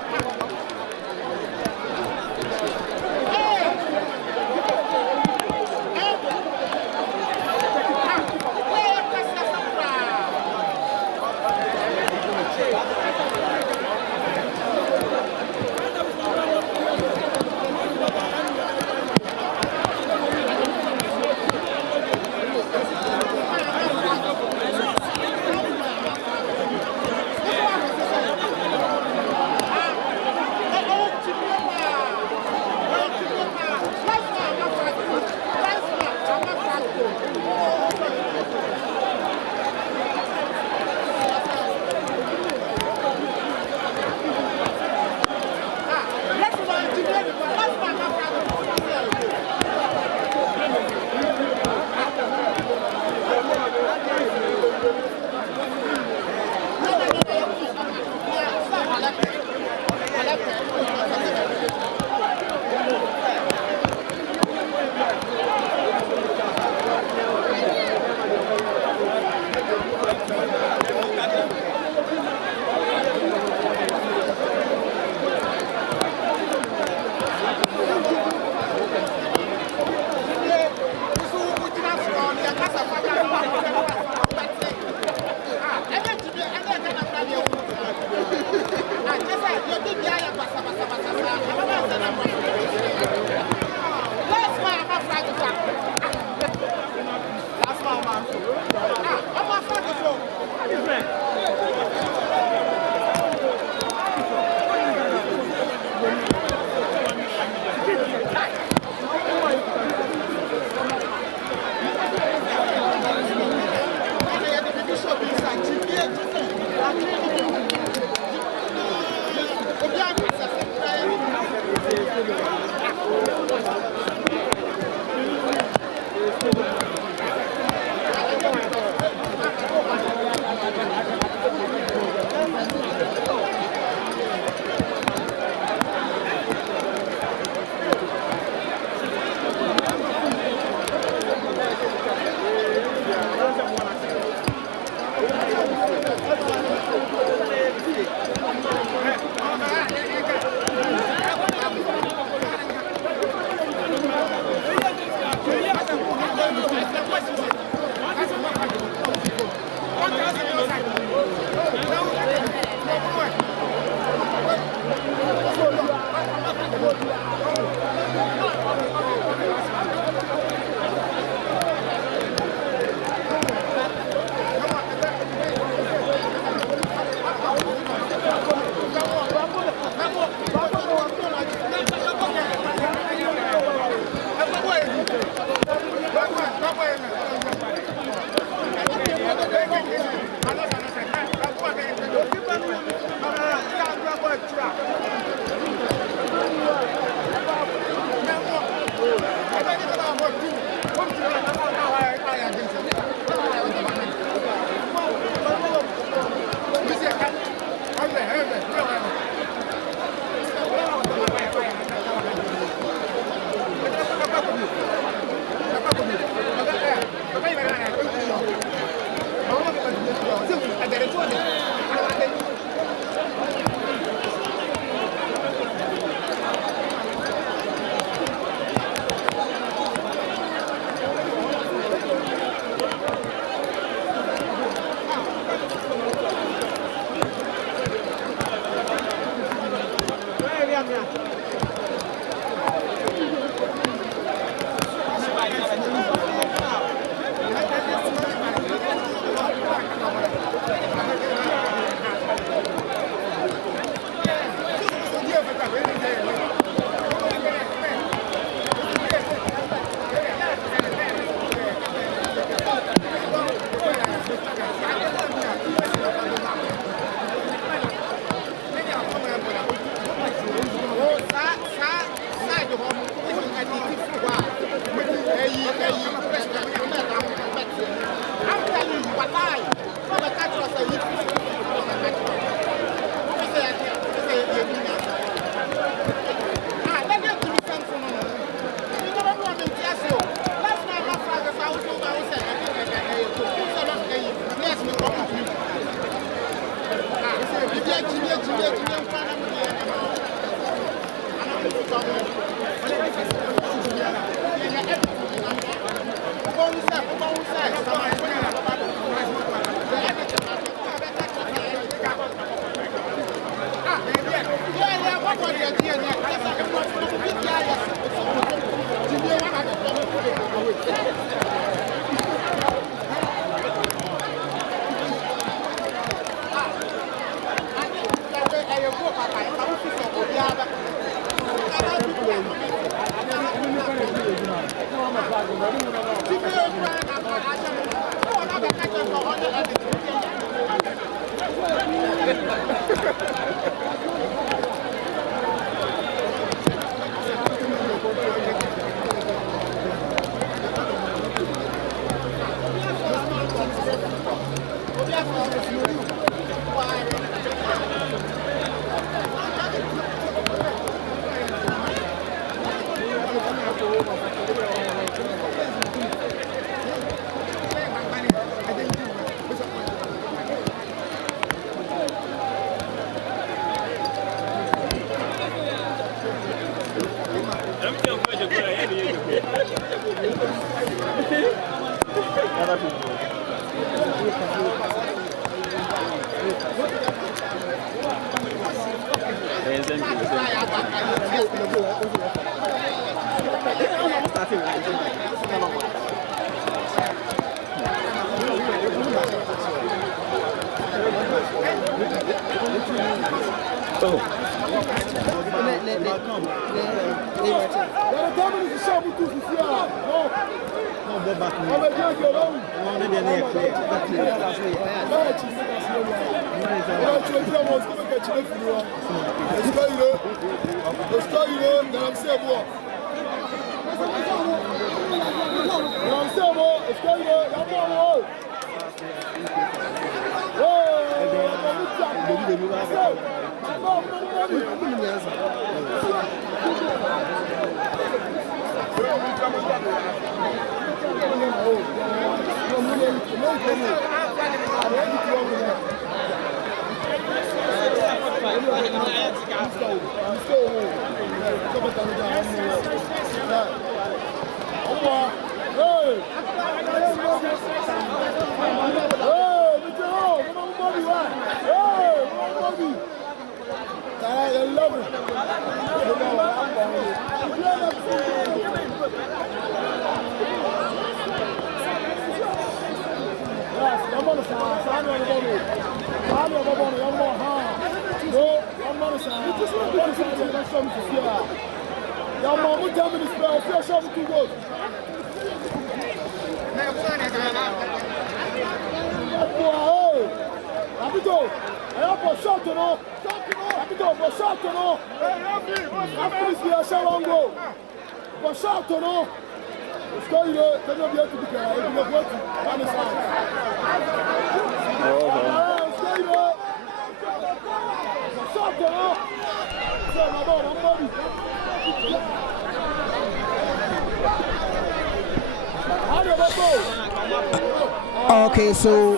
Okay, so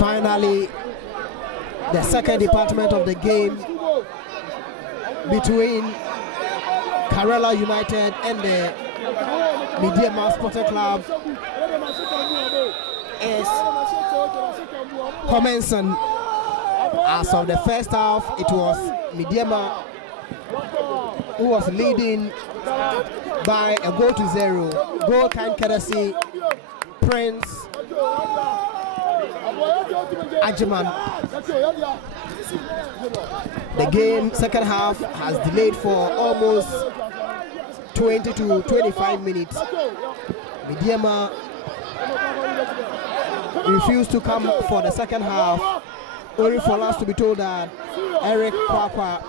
finally the second department of the game between Karela United and the Medeama Sporting Club is commencing. As of the first half, it was Medeama who was leading by a goal to 0. Goal kind courtesy Prince Ajiman. The game second half has delayed for almost 20 to 25 minutes. Medeama refused to come for the second half, only for us to be told that Eric Kwakwa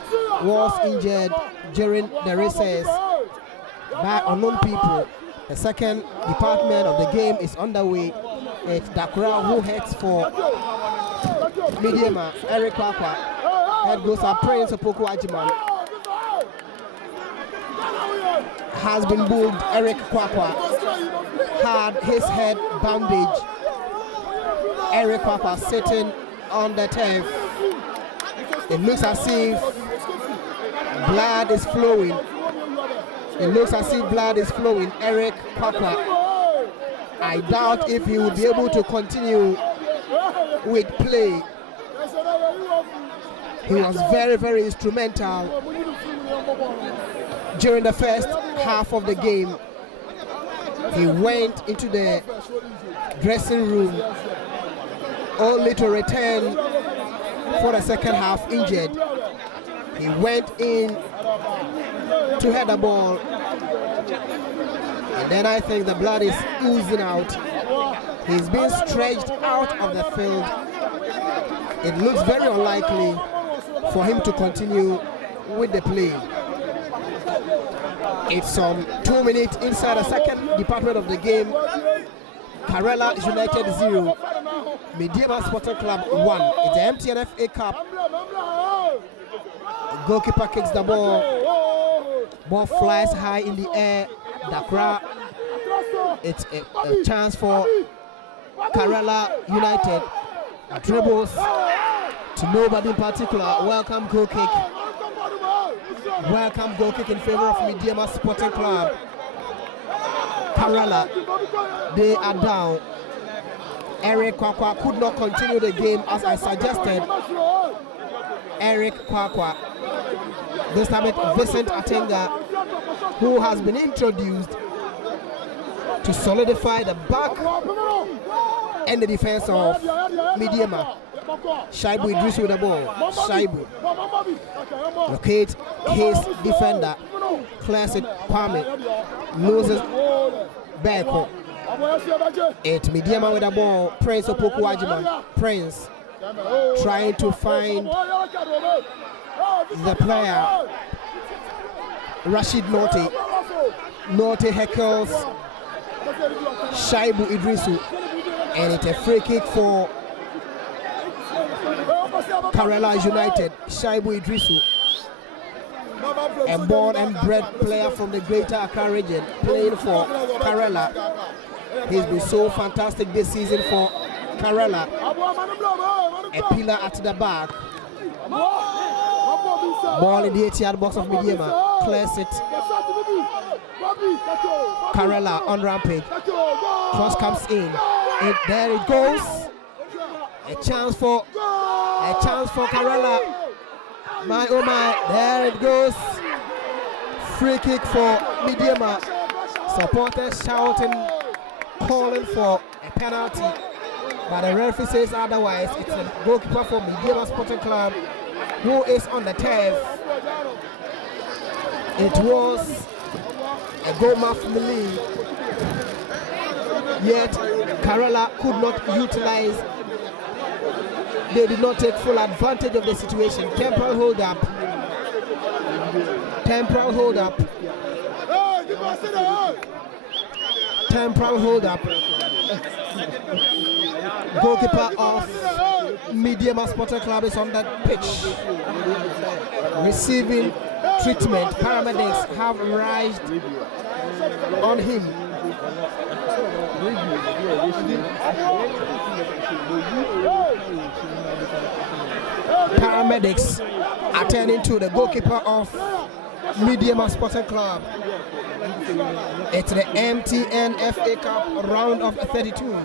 was injured during the recess by unknown people. The second department of the game is underway. It's Dakura who heads for Medeama. Eric Kwakwa. Head goes up Prince Opoku Ajiman. Has been bulled. Eric Kwakwa had his head bandaged. Eric Kwakwa sitting on the turf. It looks as if blood is flowing. It looks as if blood is flowing. Eric Kwakwa, I doubt if he will be able to continue with play. He was very, very instrumental during the first half of the game. He went into the dressing room only to return for the second half injured. He went in to head the ball, and then I think the blood is oozing out. He's being stretched out of the field. It looks very unlikely for him to continue with the play. It's 2 minutes inside the second department of the game. Karela United 0, Medeama Sporting Club 1. It's the MTN FA Cup. Goalkeeper kicks the ball. Ball flies high in the air. Dakra. It's a chance for Karela United. Dribbles to nobody in particular. Welcome goal kick. Welcome goal kick in favor of Medeama Sporting Club. Karela, they are down. Eric Kwakwa could not continue the game as I suggested. Eric Kwakwa. This time it's Vincent Atenga who has been introduced to solidify the back and the defense of Medeama. Shaibu Idris with the ball. Shaibu locate his defender. Clears it. Kwame loses Beko. It's Medeama with the ball. Prince Opoku Ajiman. Prince trying to find the player. Rashid Norte. Norte heckles Shaibu Idrisu, and it's a free kick for Karela United. Shaibu Idrisu, a born and bred player from the greater Accra region, playing for Karela. He's been so fantastic this season for Karela. A pillar at the back. Ball in the 8-yard box of Medeama. Clears it. Karela on rampage. Cross comes in. And there it goes. A chance for Karela. My oh my, there it goes. Free kick for Medeama. Supporters shouting, calling for a penalty. But the referee says otherwise. It's a goalkeeper for Medeama Sporting Club who is on the turf. It was a goal mark from the league. Yet Karela could not utilize. They did not take full advantage of the situation. Temporal hold up. Temporal hold up. Temporal hold up. Goalkeeper of Medeama Sporting Club is on that pitch, receiving treatment. Paramedics have arrived on him. Paramedics attending to the goalkeeper of Medeama Sporting Club. It's the MTN FA Cup round of 32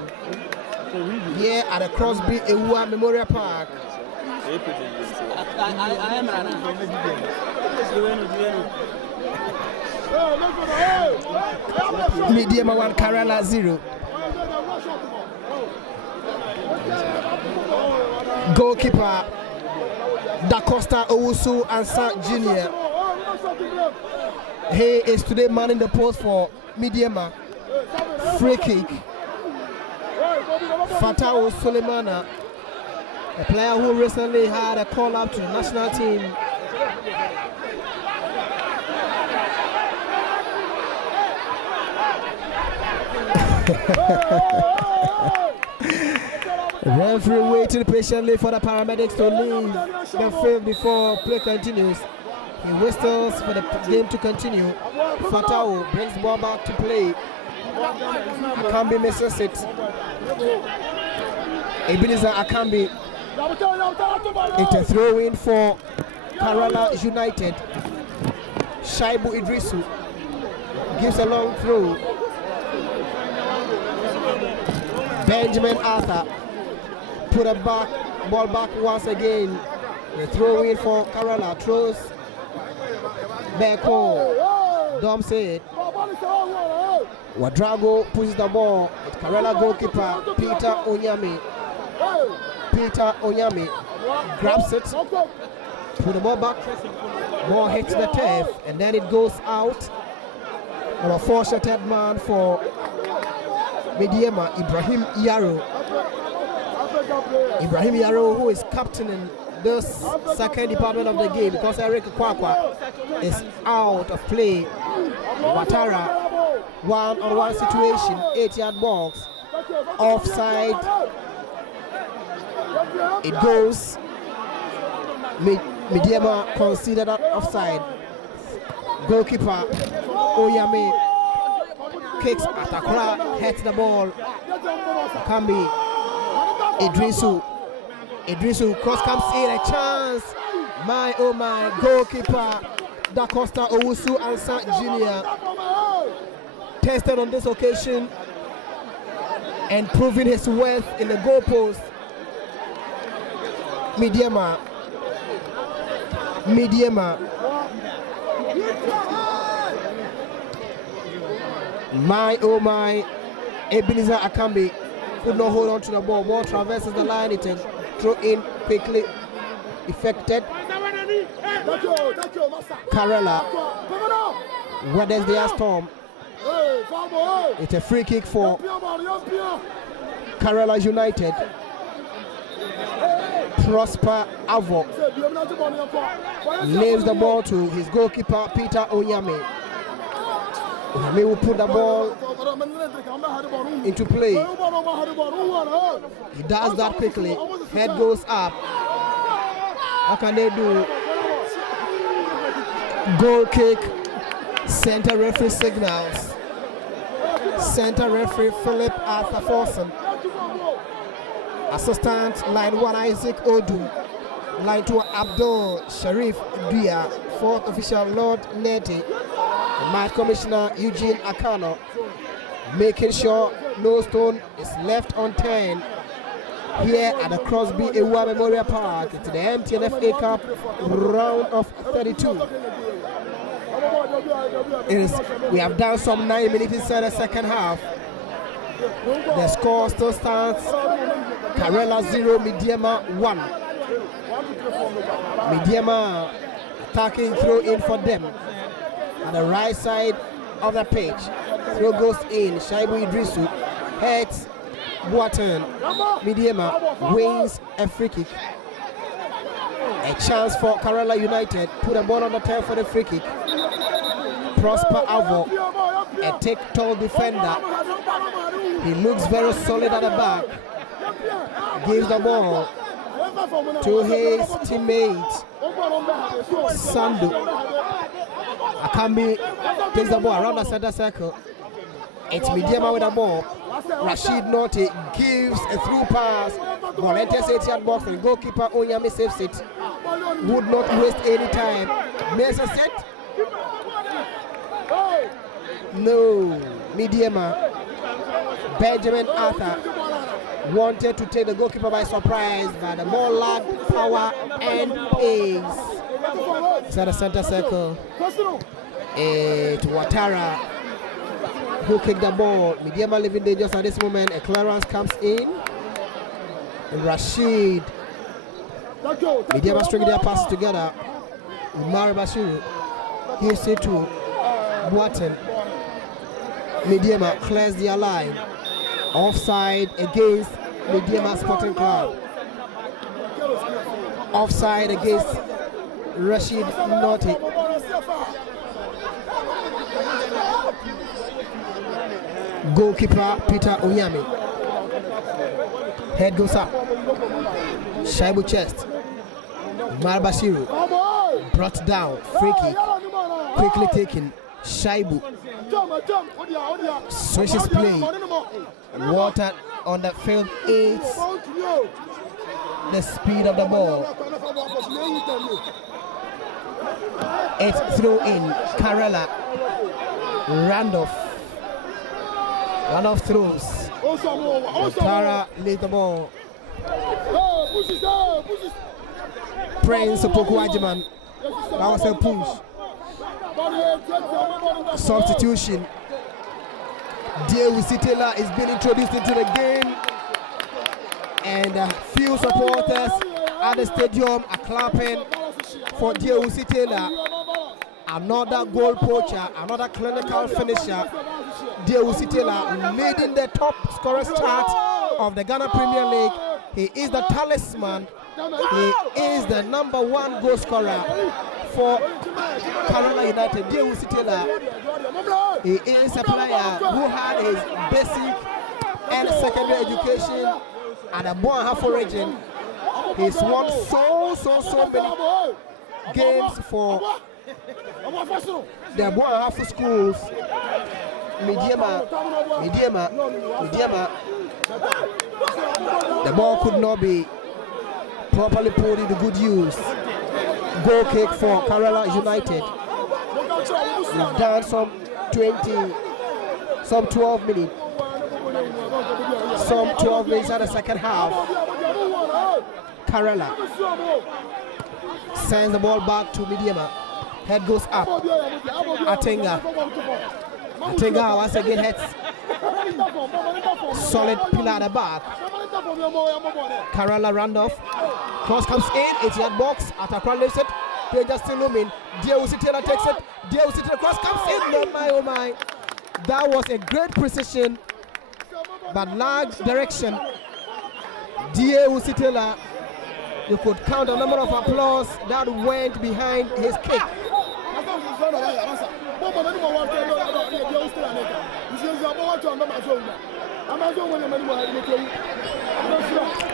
here at the Crosby Ewa Memorial Park. Medeama 1, Karela 0. Goalkeeper Da Costa Owusu Ansah Jr. He is today manning the post for Medeama. Free kick. Fatao Sulemana, a player who recently had a call up to the national team. Referee waiting patiently for the paramedics to leave the field before play continues. He whistles for the game to continue. Fatao brings the ball back to play. Akambi misses it. Ebenezer Akambi. It's a throw in for Karela United. Shaibu Idrisu gives a long throw. Benjamin Arthur put a ball back once again. The throw in for Karela. Throws back home. Dom said Wadrago pushes the ball. It's Karela goalkeeper Peter Onyami. Peter Onyami grabs it, put the ball back, ball hits the turf, and then it goes out. On a fortunate man for Medeama, Ibrahim Yaro. Ibrahim Yaro, who is captaining this second department of the game because Eric Kwakwa is out of play. Watara, one-on-one situation, 8-yard box, offside. It goes. Medeama considered that offside. Goalkeeper Oyame kicks Atakra, hits the ball. Kambi Idrisu cross comes in, a chance. My oh my, goalkeeper Da Costa Owusu Ansah Jr. tested on this occasion and proving his worth in the goalpost. Medeama. My oh my, Ebenezer Akambi could not hold on to the ball. Ball traverses the line. It is throw in quickly effected. Karela weathers the storm. It's a free kick for Karela United. Prosper Avo leaves the ball to his goalkeeper Peter Onyame. Onyame will put the ball into play. He does that quickly. Head goes up. How can they do? Goal kick. Center referee signals. Center referee Philip Arthur Forson. Assistant line 1 Isaac Odu. Line 2 Abdul Sharif Dia. Fourth official Lord Neti. Match commissioner Eugene Akano. Making sure no stone is left unturned here at the Crosby Ewa Memorial Park. It's the MTN FA Cup round of 32. We have done some 9 minutes inside the second half. The score still stands Karela 0, Medeama 1. Medeama attacking throw in for them on the right side of the pitch. Throw goes in. Shaibu Idrisu heads Boateng. Medeama wins a free kick. A chance for Karela United. Put a ball on the turf for the free kick. Prosper Avo, a tall defender. He looks very solid at the back. Gives the ball to his teammate Sandu. Akambi takes the ball around the center circle. It's Medeama with the ball. Rashid Norte gives a through pass. Ball enters 8-yard box and goalkeeper Onyame saves it. Would not waste any time. Mesa set. No. Medeama. Benjamin Arthur wanted to take the goalkeeper by surprise, but the ball lacked power and pace. inside the center circle. To Ouattara, who kicked the ball. Medeama living dangerous at this moment. A clearance comes in. And Rashid. Medeama stringing their passes together. Umar Bashiru. Gives it to Boateng. Medeama clears their line. Offside against Medeama Sporting Club. Offside against Rashid Noti. Goalkeeper Peter Onyame. Head goes up. Shaibu chest. Umar Bashiru brought down. Free kick. Quickly taken. Shaibu switches play. Water on the field aids the speed of the ball. It's throw in. Karela. Randolph throws. Tara laid the ball. Prince Opoku-Agyeman. That was a push. Substitution. Dewisi Taylor is being introduced into the game, and a few supporters at the stadium are clapping for Dewisi Taylor. Another goal poacher, another clinical finisher. Dewisi Taylor leading the top scorers chart of the Ghana Premier League. He is the talisman. He is the #1 goal scorer for Karela United. Dewisi Taylor. He is a player who had his basic and secondary education at the Boahafo region. He's won so many games for the Boahafo schools. Medeama. The ball could not be properly put into good use. Goal kick for Karela United. We've done some 12 minutes. Some 12 minutes at the second half. Karela sends the ball back to Medeama. Head goes up. Atenga once again hits. Solid pillar at the back. Karela Randolph. Cross comes in. It's yard box. Atakran lifts it. Danger still looming. Dewisi Taylor takes it. Dewisi Taylor cross comes in. Oh my. That was a great precision, but large direction. Dewisi Taylor, you could count the number of applause that went behind his kick.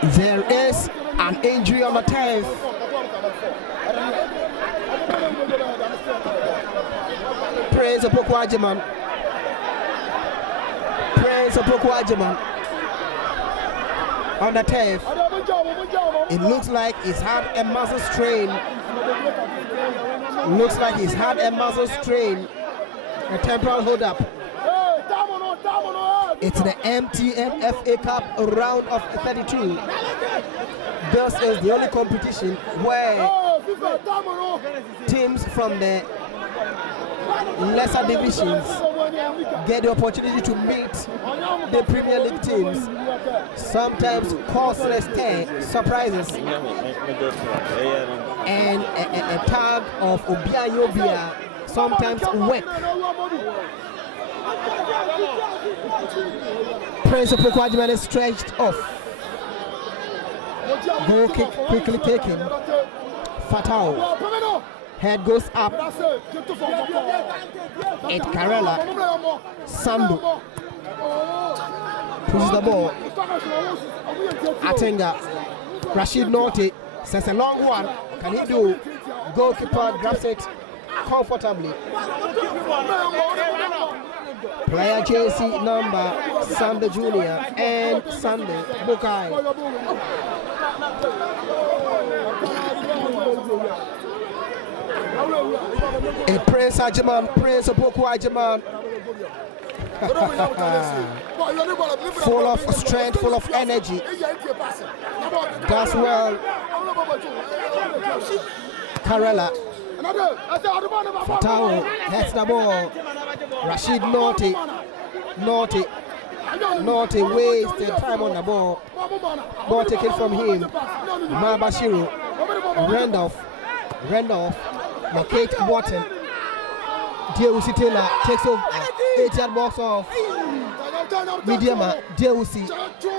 There is an injury on the turf. Prince Opoku-Agyeman. On the turf. It looks like he's had a muscle strain. A temporal hold up. It's the MTN FA Cup round of 32. This is the only competition where teams from the lesser divisions get the opportunity to meet the Premier League teams. Sometimes causeless surprises and a tag of Obia sometimes work. Prince Opoku-Agyeman is stretched off. Goal kick quickly taken. Fatal. Head goes up. It's Karela. Sandu pushes the ball. Atenga. Rashid Noti sends a long one. Can he do? Goalkeeper grabs it comfortably. Player JC number Sunday Junior and Sunday Bukai. Prince Opoku-Agyeman. Full of strength, full of energy. Does well. Karela Fatau heads the ball. Rashid Naughty wasted time on the ball. Ball taken from him. Umar Bashiru. Randolph. Locate Boateng. Deusi Taylor takes off 8-yard box off. Medeama, Deusi.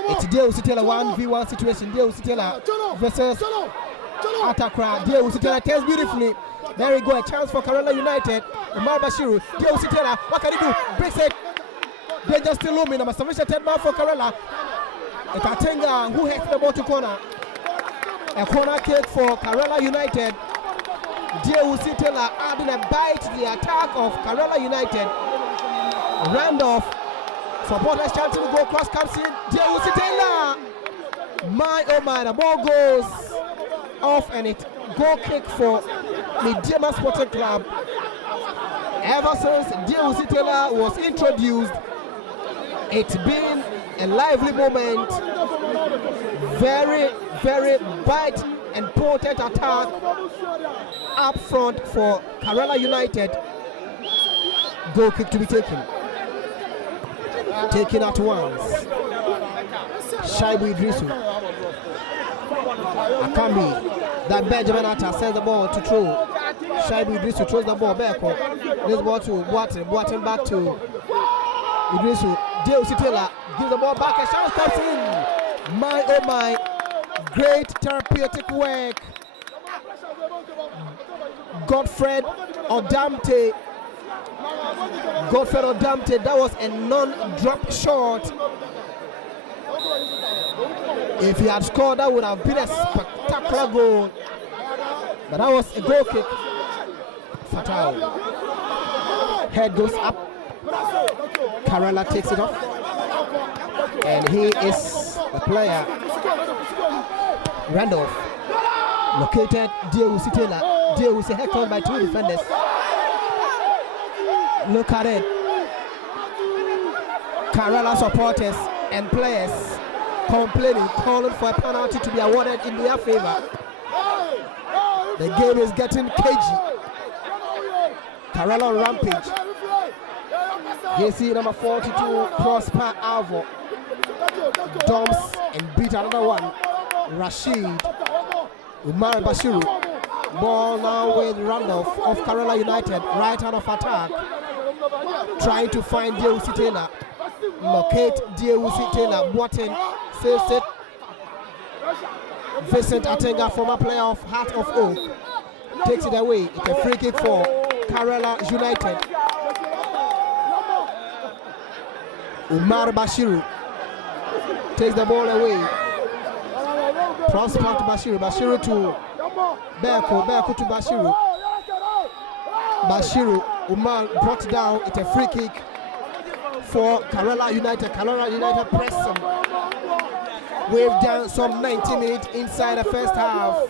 It's Deusi Taylor 1v1 situation. Deusi Taylor versus Atakra. Deusi Taylor takes beautifully. There we go, a chance for Karela United. Umar Bashiru. Deusi Taylor, what can he do? Breaks it. Danger still looming. I'm a submission 10 man for Karela. It's Atenga who hits the ball to corner. A corner kick for Karela United. Deusi Taylor adding a bite to the attack of Karela United. Randolph. Supporters chanting to go cross comes in. Deusi Taylor. My oh my, the ball goes off and it goal kick for Medeama Sporting Club. Ever since Deusi Taylor was introduced, it's been a lively moment. Very, very bite and potent attack up front for Karela United. Goal kick to be taken. Taken at once. Shaibu Idrisu. Akambi. That Benjamin Atta sends the ball to throw. Shaibu Idrisu throws the ball back. This ball to Boateng back to Idrisu. Deusi Taylor gives the ball back. A chance comes in. My oh my. Great therapeutic work. Godfred Odamte, that was a non-drop shot. If he had scored, that would have been a spectacular goal. But that was a goal kick. Fatal. Head goes up. Karela takes it off. And he is the player. Randolph. Located Deusi Taylor. Deusi heckled by 2 defenders. Look at it. Karela supporters and players complaining, calling for a penalty to be awarded in their favor. The game is getting cagey. Karela on rampage. JC number 42, Prosper Alvo. Dumps and beat another one. Rashid. Umar Bashiru. Ball now with Randolph of Karela United. Right hand of attack. Trying to find Deusi Taylor. Locate Deusi Taylor. Boateng saves it. Vincent Atenga, former player of Heart of Oak, takes it away. It's a free kick for Karela United. Umar Bashiru takes the ball away. Prosper to Bashiru. Bashiru to Berko to Bashiru. Umar brought down. It's a free kick for Karela United. Karela United pressing. We've done some 90 minutes inside the first half.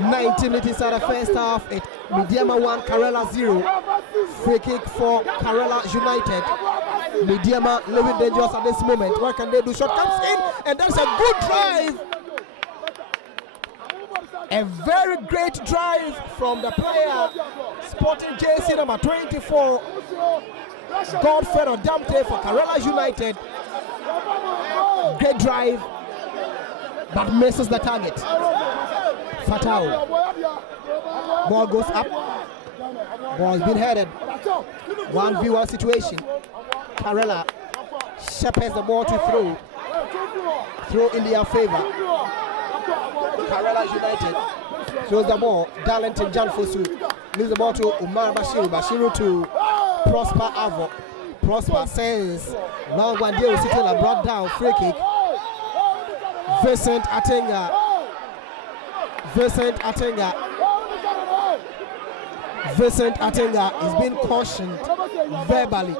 90 minutes inside the first half. It's Medeama 1, Karela 0. Free kick for Karela United. Medeama living dangerous at this moment. What can they do? Shot comes in, and that's a good drive. A very great drive from the player sporting JC number 24. Godfred Odamte for Karela United. Great drive, but misses the target. Fatal. Ball goes up. Ball has been headed. 1v1 situation. Karela shepherds the ball to throw. Throw in their favor. Karela United throws the ball. Darlington John Fosu leaves the ball to Umar Bashiru. Bashiru to Prosper Avo. Prosper sends long one. Deusi Taylor brought down. Free kick. Vincent Atenga is being cautioned verbally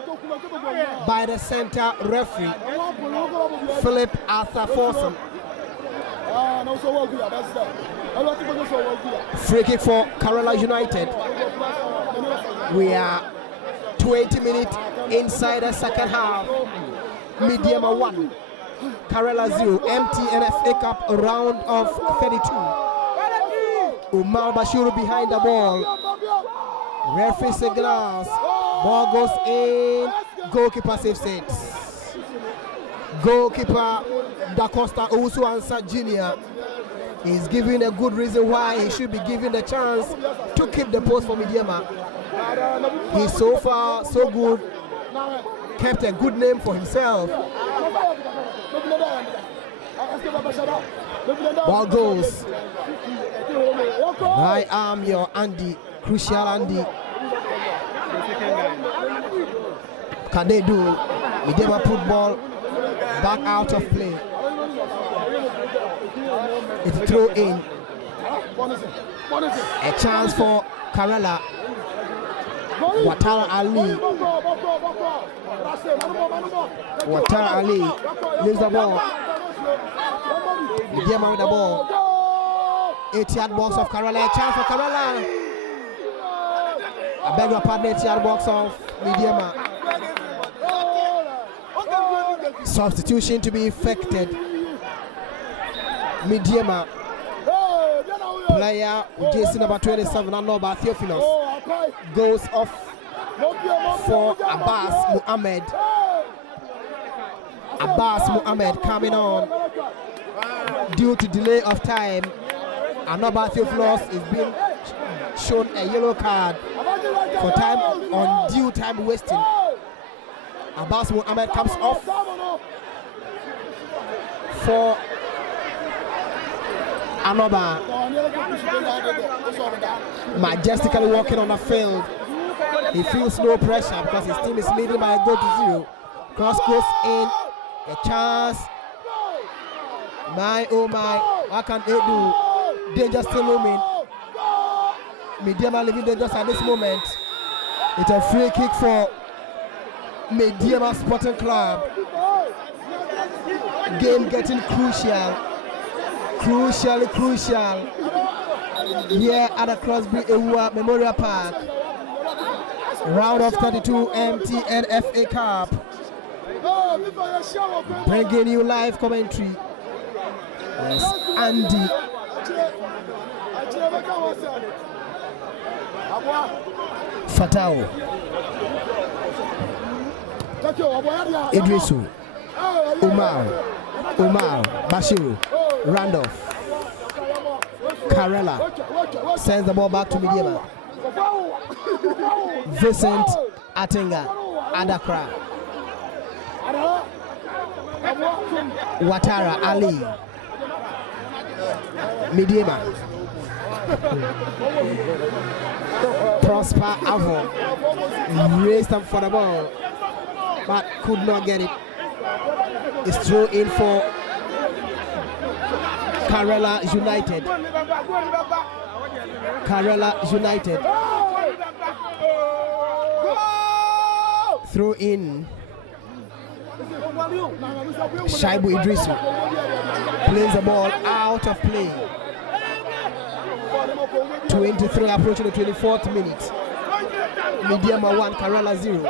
by the center referee, Philip Arthur Forson. Free kick for Karela United. We are 20 minutes inside the second half. Medeama 1, Karela 0. MTNFA Cup round of 32. Umar Bashiru behind the ball. Referee signals. Ball goes in. Goalkeeper saves it. Goalkeeper Da Costa Owusu Ansah Jr. is giving a good reason why he should be given the chance to keep the post for Medeama. He's so far so good, kept a good name for himself. Ball goes. I am your Andy, crucial Andy. Can they do? Medeama put ball back out of play. It's throw in. A chance for Karela. Watara Ali. Watara Ali leaves the ball. Medeama with the ball. 8-yard box of Karela. A chance for Karela. I beg your pardon, 8-yard box of Medeama. Substitution to be effected. Medeama player jersey number 27, I know about Theophilus, goes off for Abbas Muhammad. Abbas Muhammad coming on due to delay of time. Another Theophilus is being shown a yellow card for time on due time wasting. Abbas Muhammad comes off for another. Majestically walking on the field. He feels no pressure because his team is leading by a goal to 0. Cross goes in. A chance. My oh my. What can they do? Danger still looming. Medeama living dangerous at this moment. It's a free kick for Medeama Sporting Club. Game getting crucial. Crucial. Here at the Crosby Ewa Memorial Park. Round of 32 MTN FA Cup. Bringing you live commentary. Yes, Andy. Fatao. Idrisu. Umar Bashiru. Randolph. Karela sends the ball back to Medeama. Vincent Atenga. Adakra. Watara Ali. Medeama. Prosper Avo raised up for the ball but could not get it. It's thrown in for Karela United. Throw in. Shaibu Idrisu plays the ball out of play. 23 approaching the 24th minute. Medeama 1, Karela 0.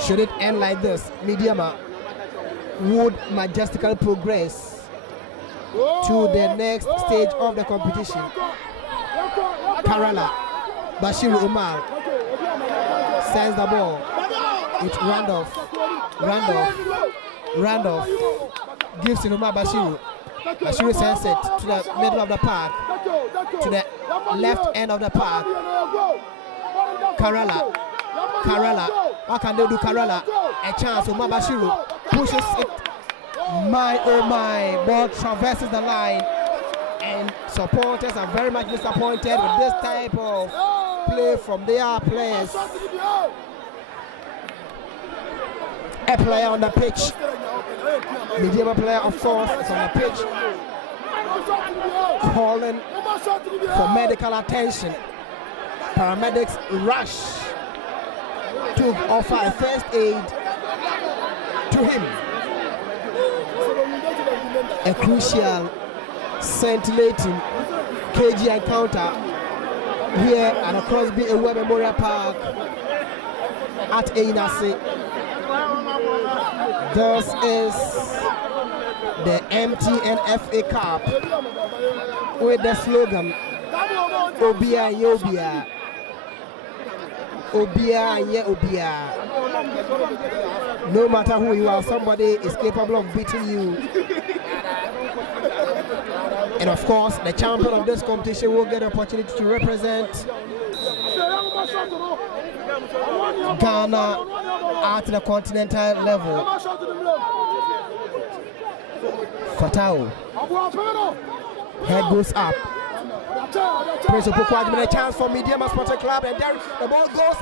Should it end like this, Medeama would majestically progress to the next stage of the competition. Karela, Bashiru Umar sends the ball. It's Randolph gives to Umar Bashiru. Bashiru sends it to the middle of the park, to the left end of the park. Karela, what can they do? Karela, a chance. Umar Bashiru pushes it. My oh my, ball traverses the line, and supporters are very much disappointed with this type of play from their players. A player on the pitch, Medeama player of course is on the pitch, calling for medical attention. Paramedics rush to offer a first aid to him. A crucial, scintillating KG encounter here at the Crosby Ewa Memorial Park at Einase. This is the MTN FA Cup with the slogan Obia Yobia. Obia Ye Obia. No matter who you are, somebody is capable of beating you. And of course, the champion of this competition will get an opportunity to represent Ghana at the continental level. Fatao. Head goes up. Prince Opoku given a chance for Medeama Sporting Club, and there the ball goes,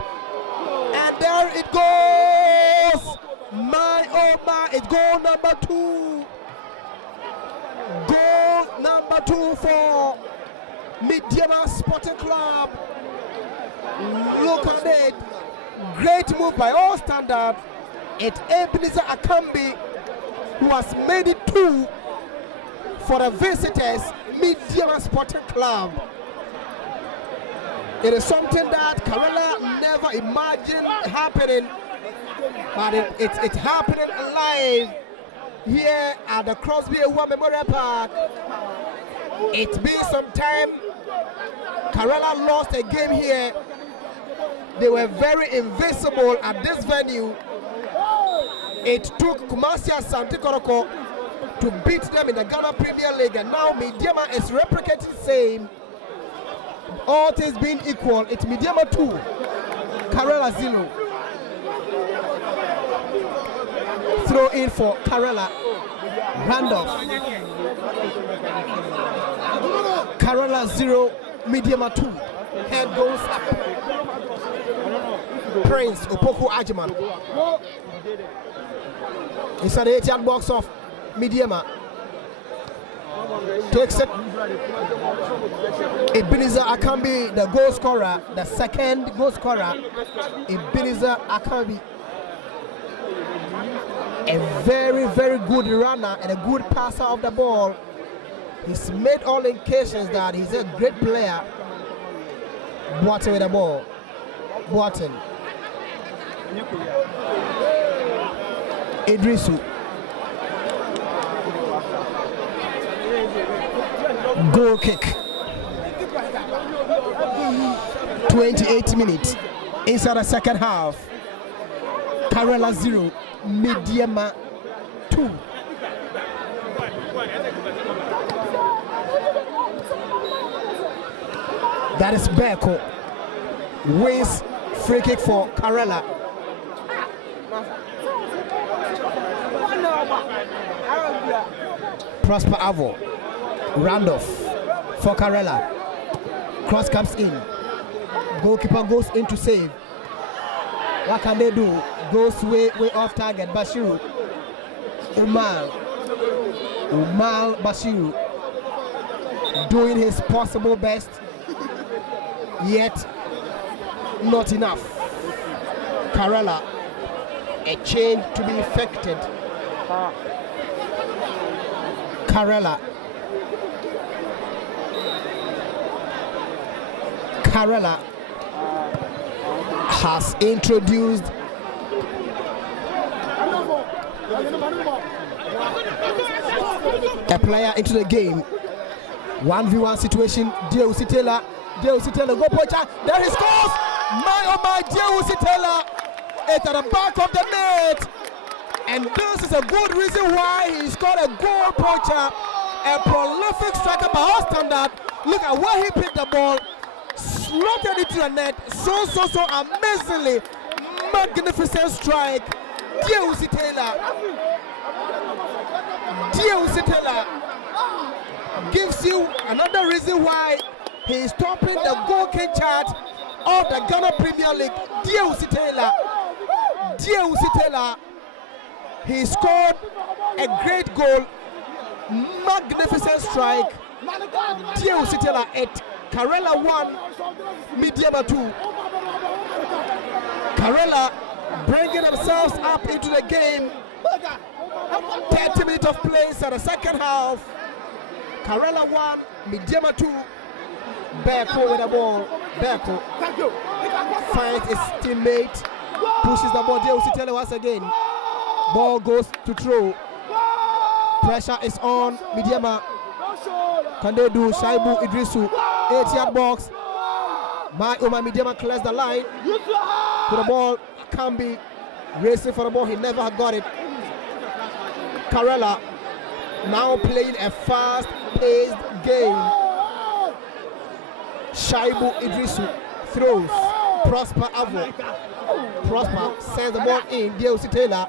and there it goes. My oh my, it's goal number 2. Goal number 2 for Medeama Sporting Club. Look at it. Great move by all standards. It's Ebenezer Akambi who has made it 2 for the visitors, Medeama Sporting Club. It is something that Karela never imagined happening, but it's happening live here at the Crosby Award Memorial Park. It's been some time. Karela lost a game here. They were very invincible at this venue. It took Kumasi Asante Koroko to beat them in the Ghana Premier League, and now Medeama is replicating the same. All things being equal, it's Medeama 2, Karela 0. Throw in for Karela. Randolph. Karela 0, Medeama 2. Head goes up. Prince Opoku Ajiman. Inside the 8-yard box of Medeama. Takes it. Ebenezer Akambi, the goal scorer, the second goal scorer. Ebenezer Akambi. A very, very good runner and a good passer of the ball. He's made all indications that he's a great player. Boateng with the ball. Boateng. Idrisu. Goal kick. 28 minutes inside the second half. Karela 0, Medeama 2. That is Beko. Wins free kick for Karela. Prosper Avo. Randolph for Karela. Cross comes in. Goalkeeper goes in to save. What can they do? Goes way off target. Bashiru. Umar Bashiru doing his possible best, yet not enough. Karela, a change to be effected. Karela has introduced a player into the game. 1v1 situation. Deusi Taylor, go poacher. There he scores. My Deusi Taylor. It's at the back of the net. And this is a good reason why he scored a goal poacher. A prolific striker by our standard. Look at where he picked the ball. Slotted into the net. So amazingly magnificent strike. Deusi Taylor gives you another reason why he is topping the goal kick chart of the Ghana Premier League. Deusi Taylor, he scored a great goal, magnificent strike. Deusi Taylor at Karela 1, Medeama 2. Karela bringing themselves up into the game. 30 minutes of play in the second half. Karela 1, Medeama 2. Beko with the ball. Beko finds his teammate, pushes the ball. Deusi Taylor once again. Ball goes to throw. Pressure is on Medeama. Can they do? Shaibu Idrisu, 8-yard box. Medeama clears the line. To the ball, Kambi racing for the ball. He never got it. Karela now playing a fast-paced game. Shaibu Idrisu throws. Prosper Avo. Prosper sends the ball in. Deusi Taylor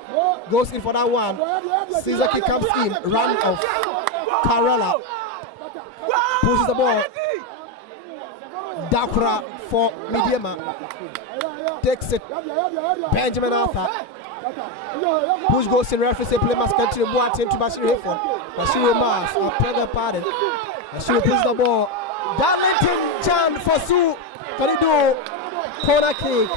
goes in for that one. Sizaki comes in. Run off. Karela pushes the ball. Dakura for Medeama. Takes it. Benjamin Arthur. Push goes in. Referee say play must continue. Boateng to Bashir Hayford. Bashir Mars. I beg your pardon. Bashir pushes the ball. Darlington Chan for Sue. Can he do? Corner kick.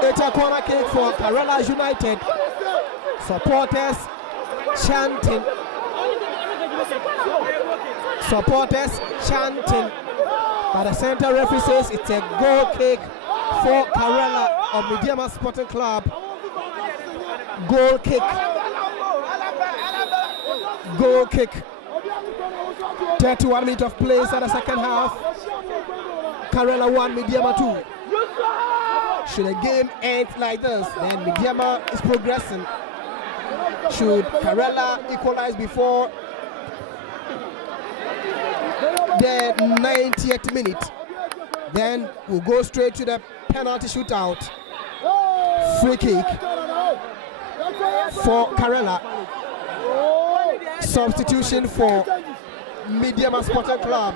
It's a corner kick for Karela United. Supporters chanting. Supporters chanting. But the center referee says it's a goal kick for Karela of Medeama Sporting Club. Goal kick. Goal kick. 31 minutes of play in the second half. Karela 1, Medeama 2. Should a game end like this, then Medeama is progressing. Should Karela equalize before the 90th minute, then we'll go straight to the penalty shootout. Free kick for Karela. Substitution for Medeama Sporting Club.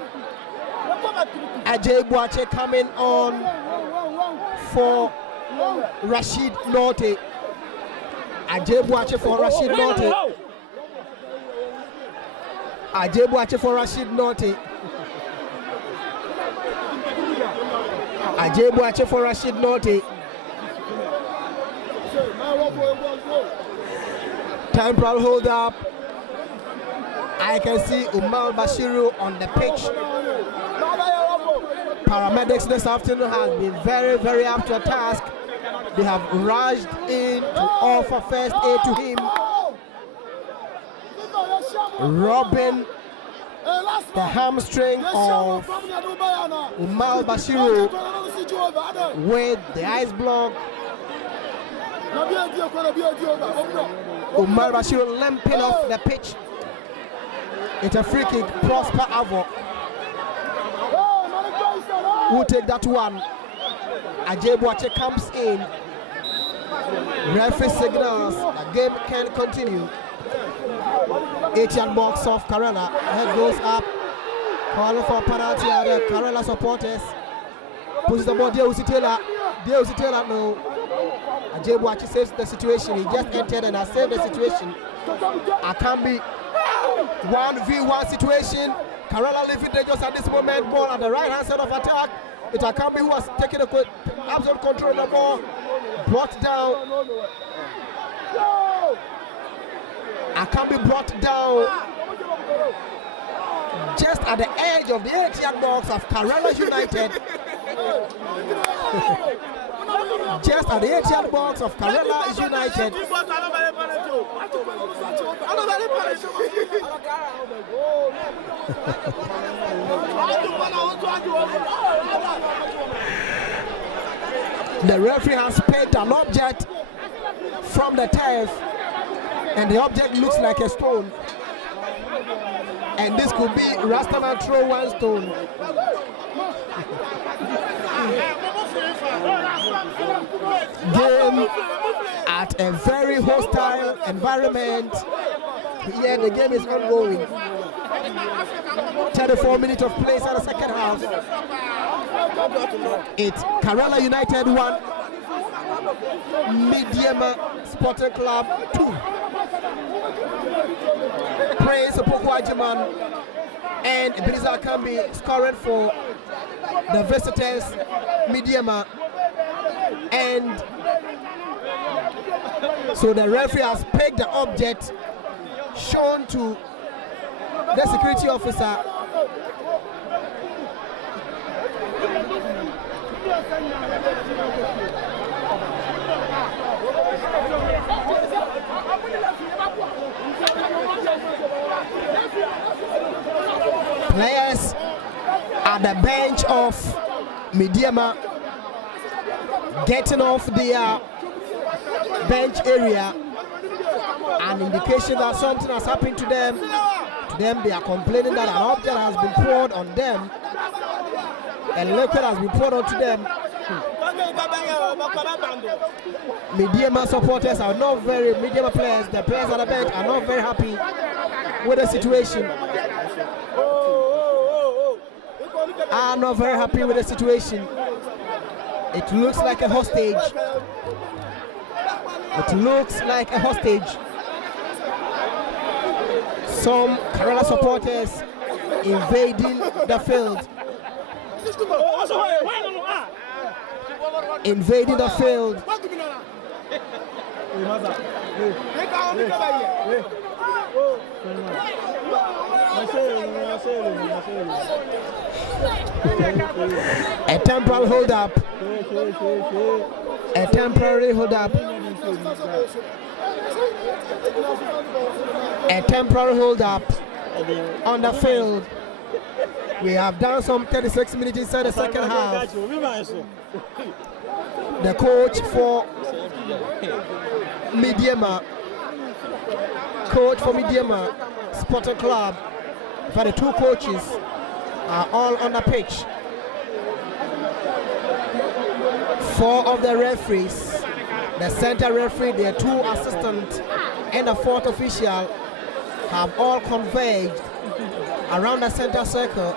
Ajay Boache coming on for Rashid Norte. Ajay Boache for Rashid Norte. Ajay Boache for Rashid Norte. Ajay Boache for Rashid Norte. Temporal hold up. I can see Umar Bashiru on the pitch. Paramedics this afternoon have been very, very up to a task. They have rushed in to offer first aid to him. Robbing the hamstring of Umar Bashiru with the ice block. Umar Bashiru limping off the pitch. It's a free kick. Prosper Avo will take that one. Ajay Boache comes in. Referee signals the game can continue. 8-yard box of Karela. Head goes up. Calling for penalty at the Karela supporters. Pushes the ball. Deusi Taylor. Deusi Taylor no. Ajay Boache saves the situation. He just entered and has saved the situation. Akambi 1v1 situation. Karela living dangerous at this moment. Ball at the right hand side of attack. It's Akambi who has taken the absolute control of the ball. Brought down. Akambi brought down just at the edge of the 8-yard box of Karela United. Just at the 8-yard box of Karela United. The referee has picked an object from the turf, and the object looks like a stone. And this could be Rastaman throw one stone. Game at a very hostile environment. Yeah, the game is ongoing. 34 minutes of play in the second half. It's Karela United 1, Medeama Sporting Club 2. Prince Opoku-Agyeman and Ebenezer Akambi scoring for the visitors, Medeama. And so the referee has picked the object shown to the security officer. Players at the bench of Medeama getting off their bench area, an indication that something has happened to them. They are complaining that an object has been poured on them, and liquid has been poured onto them. Medeama supporters are not very, Medeama players, the players at the bench are not very happy with the situation. Are not very happy with the situation. It looks like a hostage. It looks like a hostage. Some Karela supporters invading the field. Invading the field. A temporary hold up. A temporary hold up. A temporary hold up on the field. We have done some 36 minutes inside the second half. The coach for Medeama, Sporting Club, for the two coaches are all on the pitch. 4 of the referees, the center referee, their 2 assistants, and the 4th official have all converged around the center circle.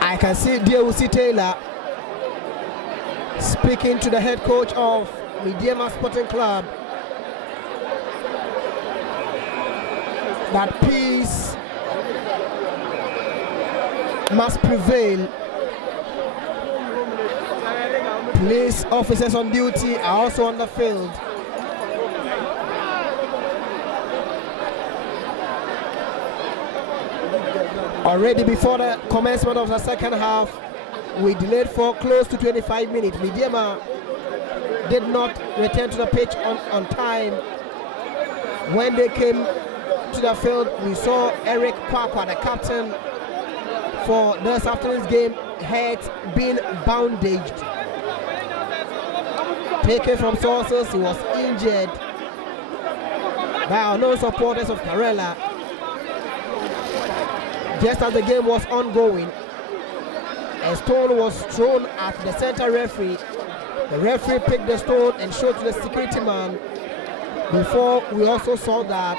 I can see D.O.C. Taylor speaking to the head coach of Medeama Sporting Club that peace must prevail. Police officers on duty are also on the field. Already before the commencement of the second half, we delayed for close to 25 minutes. Medeama did not return to the pitch on time. When they came to the field, we saw Eric Kwakwa, the captain for this afternoon's game, head being bandaged. Taken from sources, he was injured by our known supporters of Karela. Just as the game was ongoing, a stone was thrown at the center referee. The referee picked the stone and showed to the security man. Before we also saw that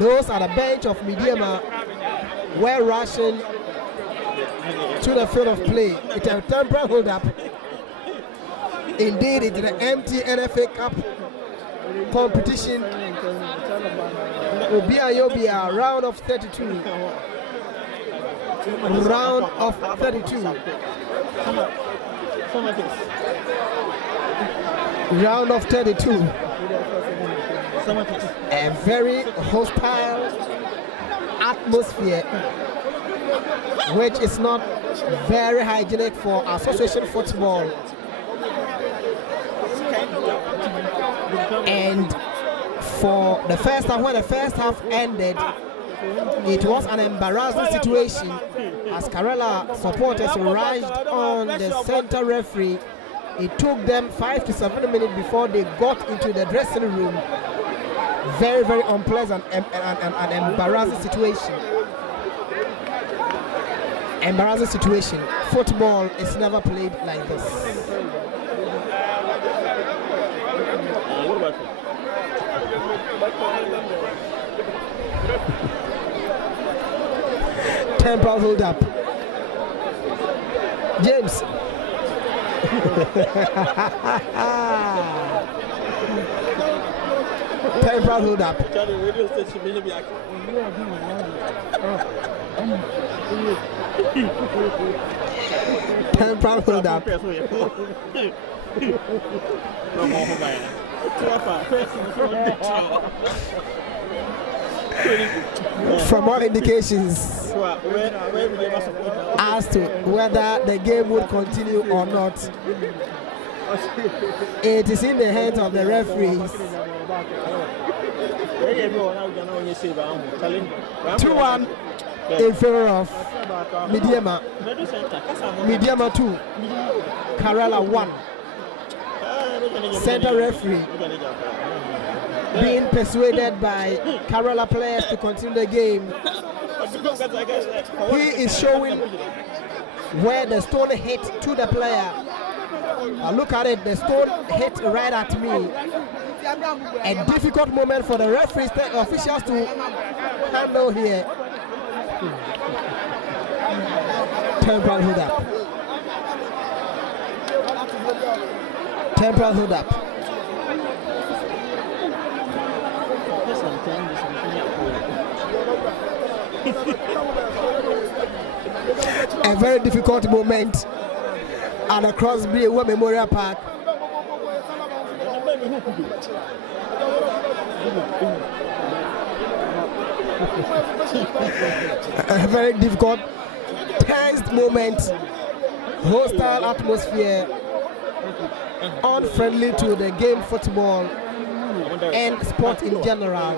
those at the bench of Medeama were rushing to the field of play. It's a temporary hold up. Indeed, it's the empty NFA Cup competition. Obia round of 32. Round of 32. Round of 32. A very hostile atmosphere, which is not very hygienic for association football. And for the first half, when the first half ended, it was an embarrassing situation as Karela supporters rushed on the center referee. It took them 5 to 7 minutes before they got into the dressing room. Very, very unpleasant and embarrassing situation. Embarrassing situation. Football is never played like this. Temporal hold up. James. Temporal hold up. Temporal hold up. From all indications as to whether the game would continue or not, It is in the hands of the referees. 2-1 in favor of Medeama. Medeama 2, Karela 1. Center referee being persuaded by Karela players to continue the game. He is showing where the stone hit to the player. Look at it, the stone hit right at me. A difficult moment for the referees, officials to handle here. Temporal hold up. Temporal hold up. A very difficult moment at the Crosby Memorial Park. A very difficult, tense moment, hostile atmosphere, unfriendly to the game football and sport in general.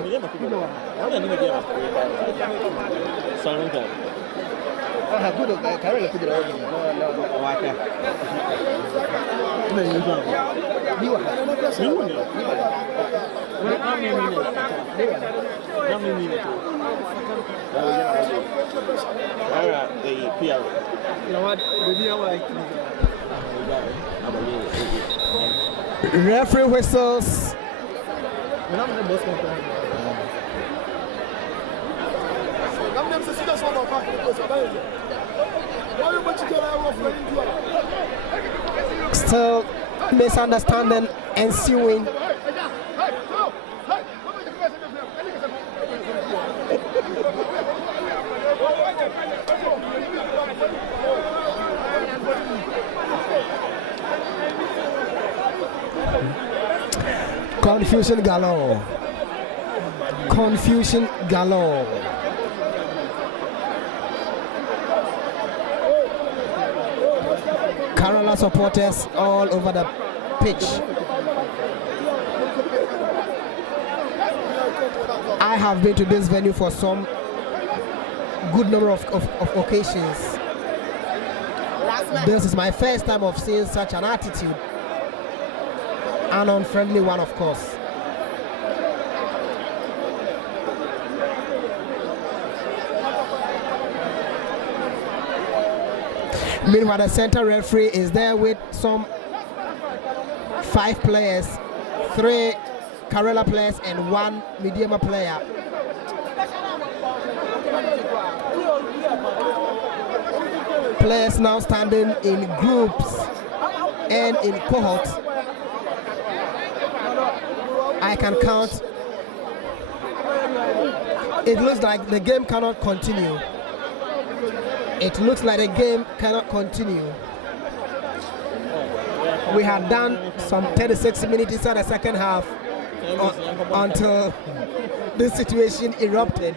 Referee whistles. Still misunderstanding ensuing. Confusion galore. Confusion galore. Karela supporters all over the pitch. I have been to this venue for some good number of occasions. This is my first time of seeing such an attitude. An unfriendly one, of course. Meanwhile, the center referee is there with some 5 players, 3 Karela players and 1 Medeama player. Players now standing in groups and in cohorts. I can count. It looks like the game cannot continue. It looks like the game cannot continue. We had done some 36 minutes inside the second half until this situation erupted.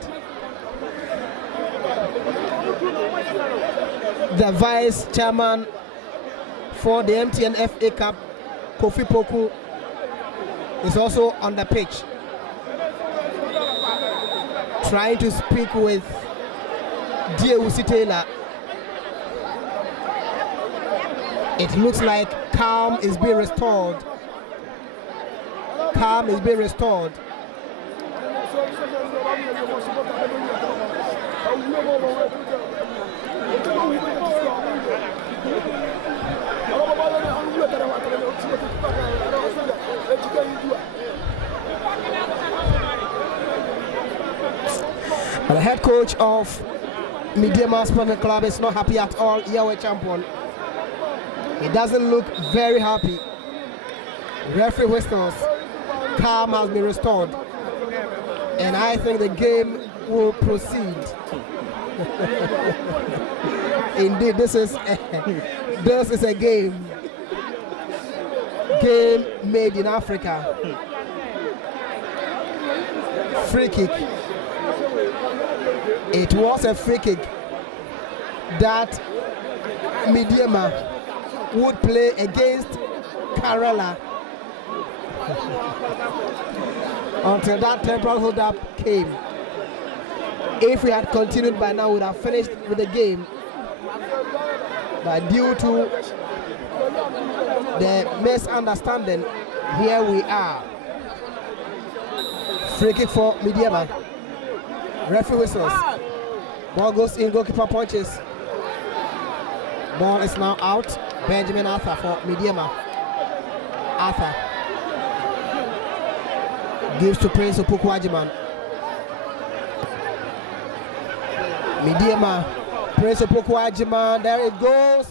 The vice chairman for the MTN FA Cup, Kofi Poku, is also on the pitch, trying to speak with Dieusi Taylor. It looks like calm is being restored. Calm is being restored. The head coach of Medeama Sporting Club is not happy at all. Yahweh champion. He doesn't look very happy. Referee whistles. Calm has been restored, and I think the game will proceed. Indeed, this is a game made in Africa. Free kick. It was a free kick that Medeama would play against Karela. Until that temporal hold up came. If we had continued by now, we would have finished with the game. But due to the misunderstanding, here we are. Free kick for Medeama. Referee whistles. Ball goes in, goalkeeper punches. Ball is now out. Benjamin Arthur for Medeama. Arthur gives to Prince Opoku-Agyeman. Medeama, Prince Opoku-Agyeman, there it goes.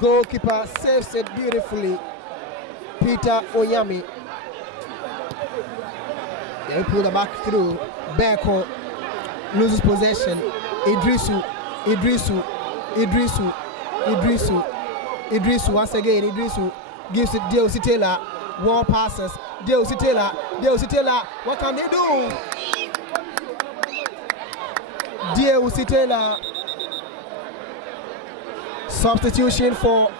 Goalkeeper saves it beautifully. Peter Onyami. They pull the back through. Beko loses possession. Idrisu once again. Idrisu gives it Deosi Taylor. Wall passes. Deosi Taylor. What can they do? Deosi Taylor. Substitution for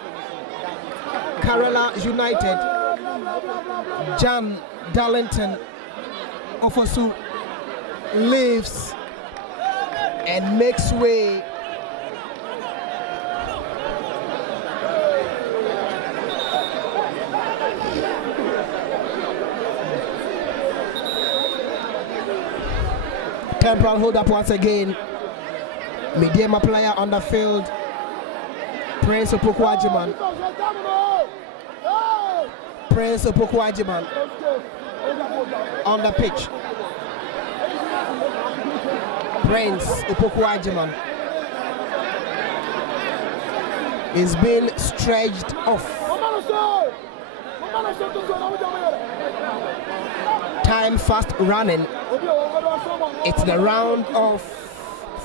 Karela United. Jan Darlington Ofosu leaves and makes way. Temporal hold up once again. Medeama player on the field. Prince Opoku-Agyeman. Prince Opoku-Agyeman on the pitch. Prince Opoku-Agyeman is being stretched off. Time fast running. It's the round of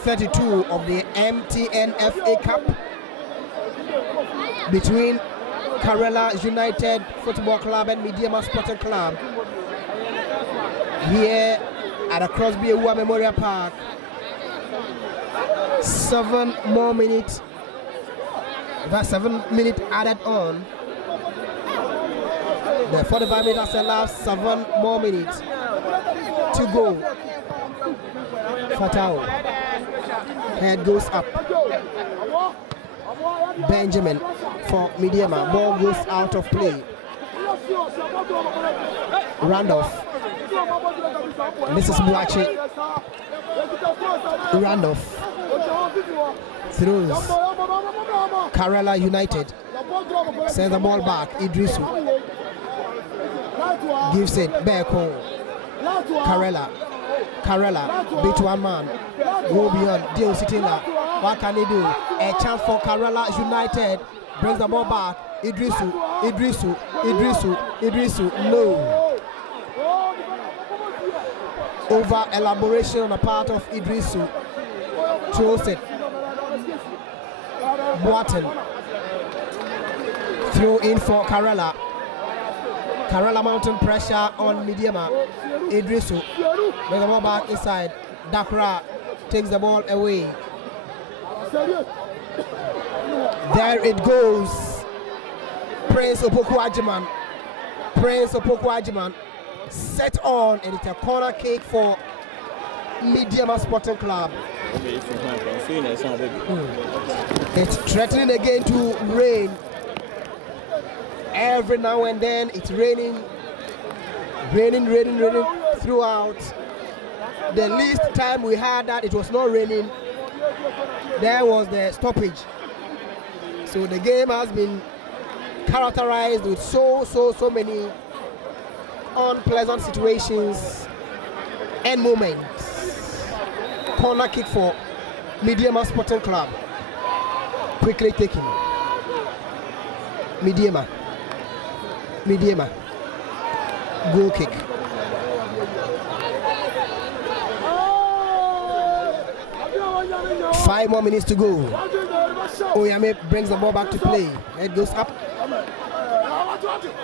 32 of the MTN FA Cup between Karela United Football Club and Medeama Sporting Club here at the Crosby Awuah Memorial Park. 7 more minutes. That's 7 minutes added on. The 45 minutes elapsed, 7 more minutes to go. Fatao. Head goes up. Benjamin for Medeama. Ball goes out of play. Randolph. Mrs. Buachi. Randolph throws. Karela United sends the ball back. Idrisu gives it back home. Karela beat one man. Go beyond. Deosi Taylor. What can he do? A chance for Karela United. Brings the ball back. Idrisu. No. Over elaboration on the part of Idrisu. Throws it. Boateng. Throw in for Karela. Karela mounting pressure on Medeama. Idrisu. Brings the ball back inside. Dakra takes the ball away. There it goes. Prince Opoku-Agyeman set on, and it's a corner kick for Medeama Sporting Club. It's threatening again to rain. Every now and then it's raining throughout. The least time we had that it was not raining, there was the stoppage. So the game has been characterized with so many unpleasant situations and moments. Corner kick for Medeama Sporting Club. Quickly taken. Medeama. Goal kick. Five more minutes to go. Oyame brings the ball back to play. It goes up.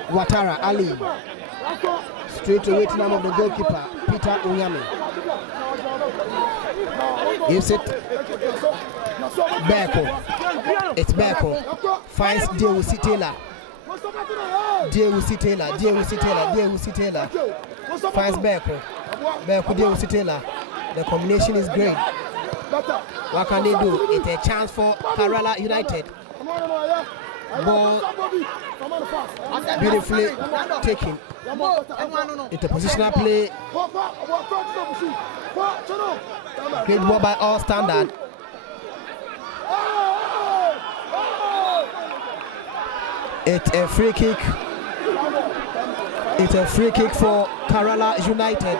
Ouattara Ali. Straight away to name of the goalkeeper, Peter Onyami. Gives it. Beko. It's Beko. Finds Deosi Taylor. Dewusi Taylor finds Berko. Dewusi Taylor. The combination is great. What can they do? It's a chance for Karela United. Ball beautifully taken. It's a positional play. Great ball by all standard. It's a free kick. It's a free kick for Karela United.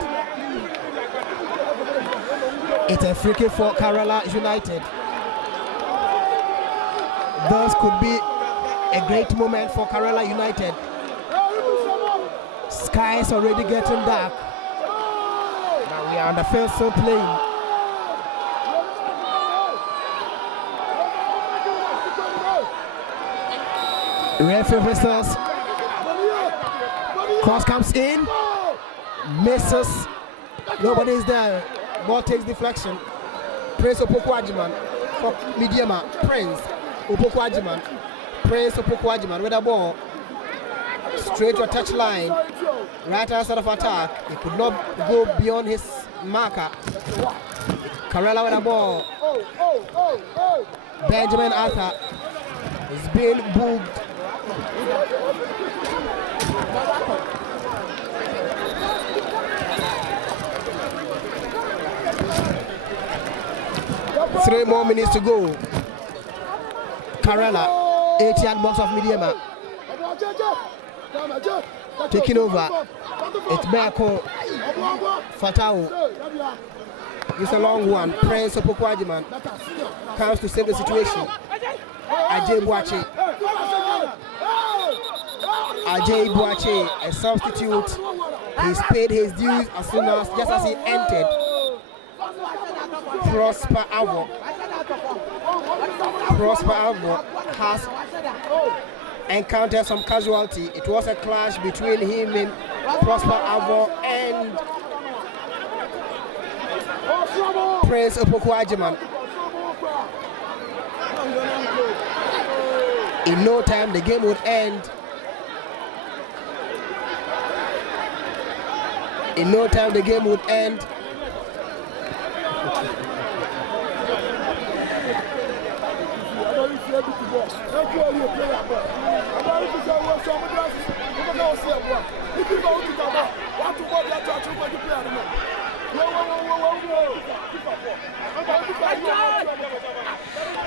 It's a free kick for Karela United. This could be a great moment for Karela United. Sky is already getting dark. Now we are on the first playing. Referee whistles. Cross comes in. Misses. Nobody is there. Ball takes deflection. Prince Opokwajiman for Medeama. Prince Opokwajiman. With the ball. Straight to a touch line. Right hand side of attack. He could not go beyond his marker. Karela with the ball. Benjamin Arthur is being booked. Three more minutes to go. Karela, 80-yard box of Medeama. Taking over. It's Berko. Fatau. It's a long one. Prince Opokwajiman comes to save the situation. Ajay Boache, a substitute. He's paid his dues as soon as just as he entered. Prosper Avo has encountered some casualty. It was a clash between him and Prosper Avo and Prince Opokwajiman. In no time, the game would end.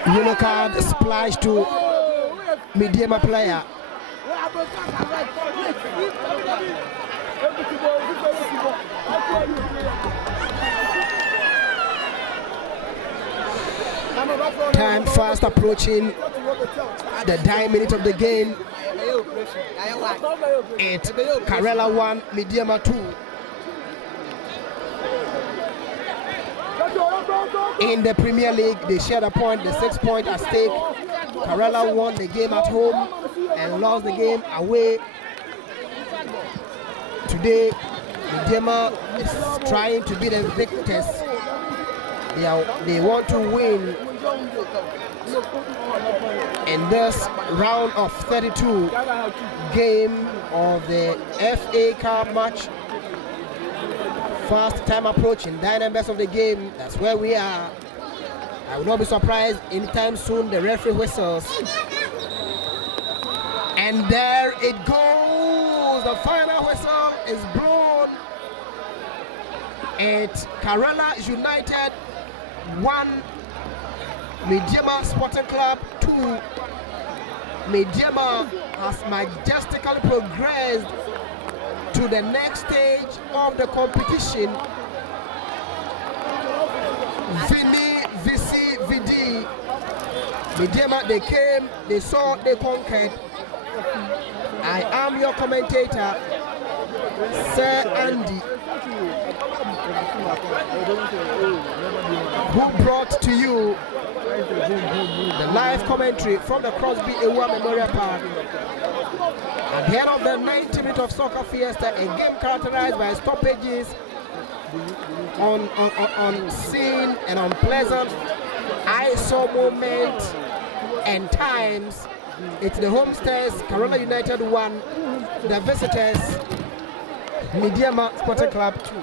Yellow card splashed to Medeama player. Time fast approaching the 9 minutes of the game. It's Karela 1, Medeama 2. In the Premier League, they shared a point, the 6 points at stake. Karela won the game at home and lost the game away. Today, Medeama is trying to be the victors. They want to win in this round of 32 game of the FA Cup match. Fast time approaching, 9 best of the game. That's where we are. I will not be surprised anytime soon the referee whistles. And there it goes. The final whistle is blown. It's Karela United 1, Medeama Sporting Club 2. Medeama has majestically progressed to the next stage of the competition. VD. Medeama, they came, they saw, they conquered. I am your commentator, Sir Andy, who brought to you the live commentary from the Crosby Ewa Memorial Park. At the end of the 90 minutes of soccer fiesta, a game characterized by stoppages, unseen and unpleasant ISO moments and times It's the homesters, Karela United 1, the visitors, Medeama Sporting Club 2.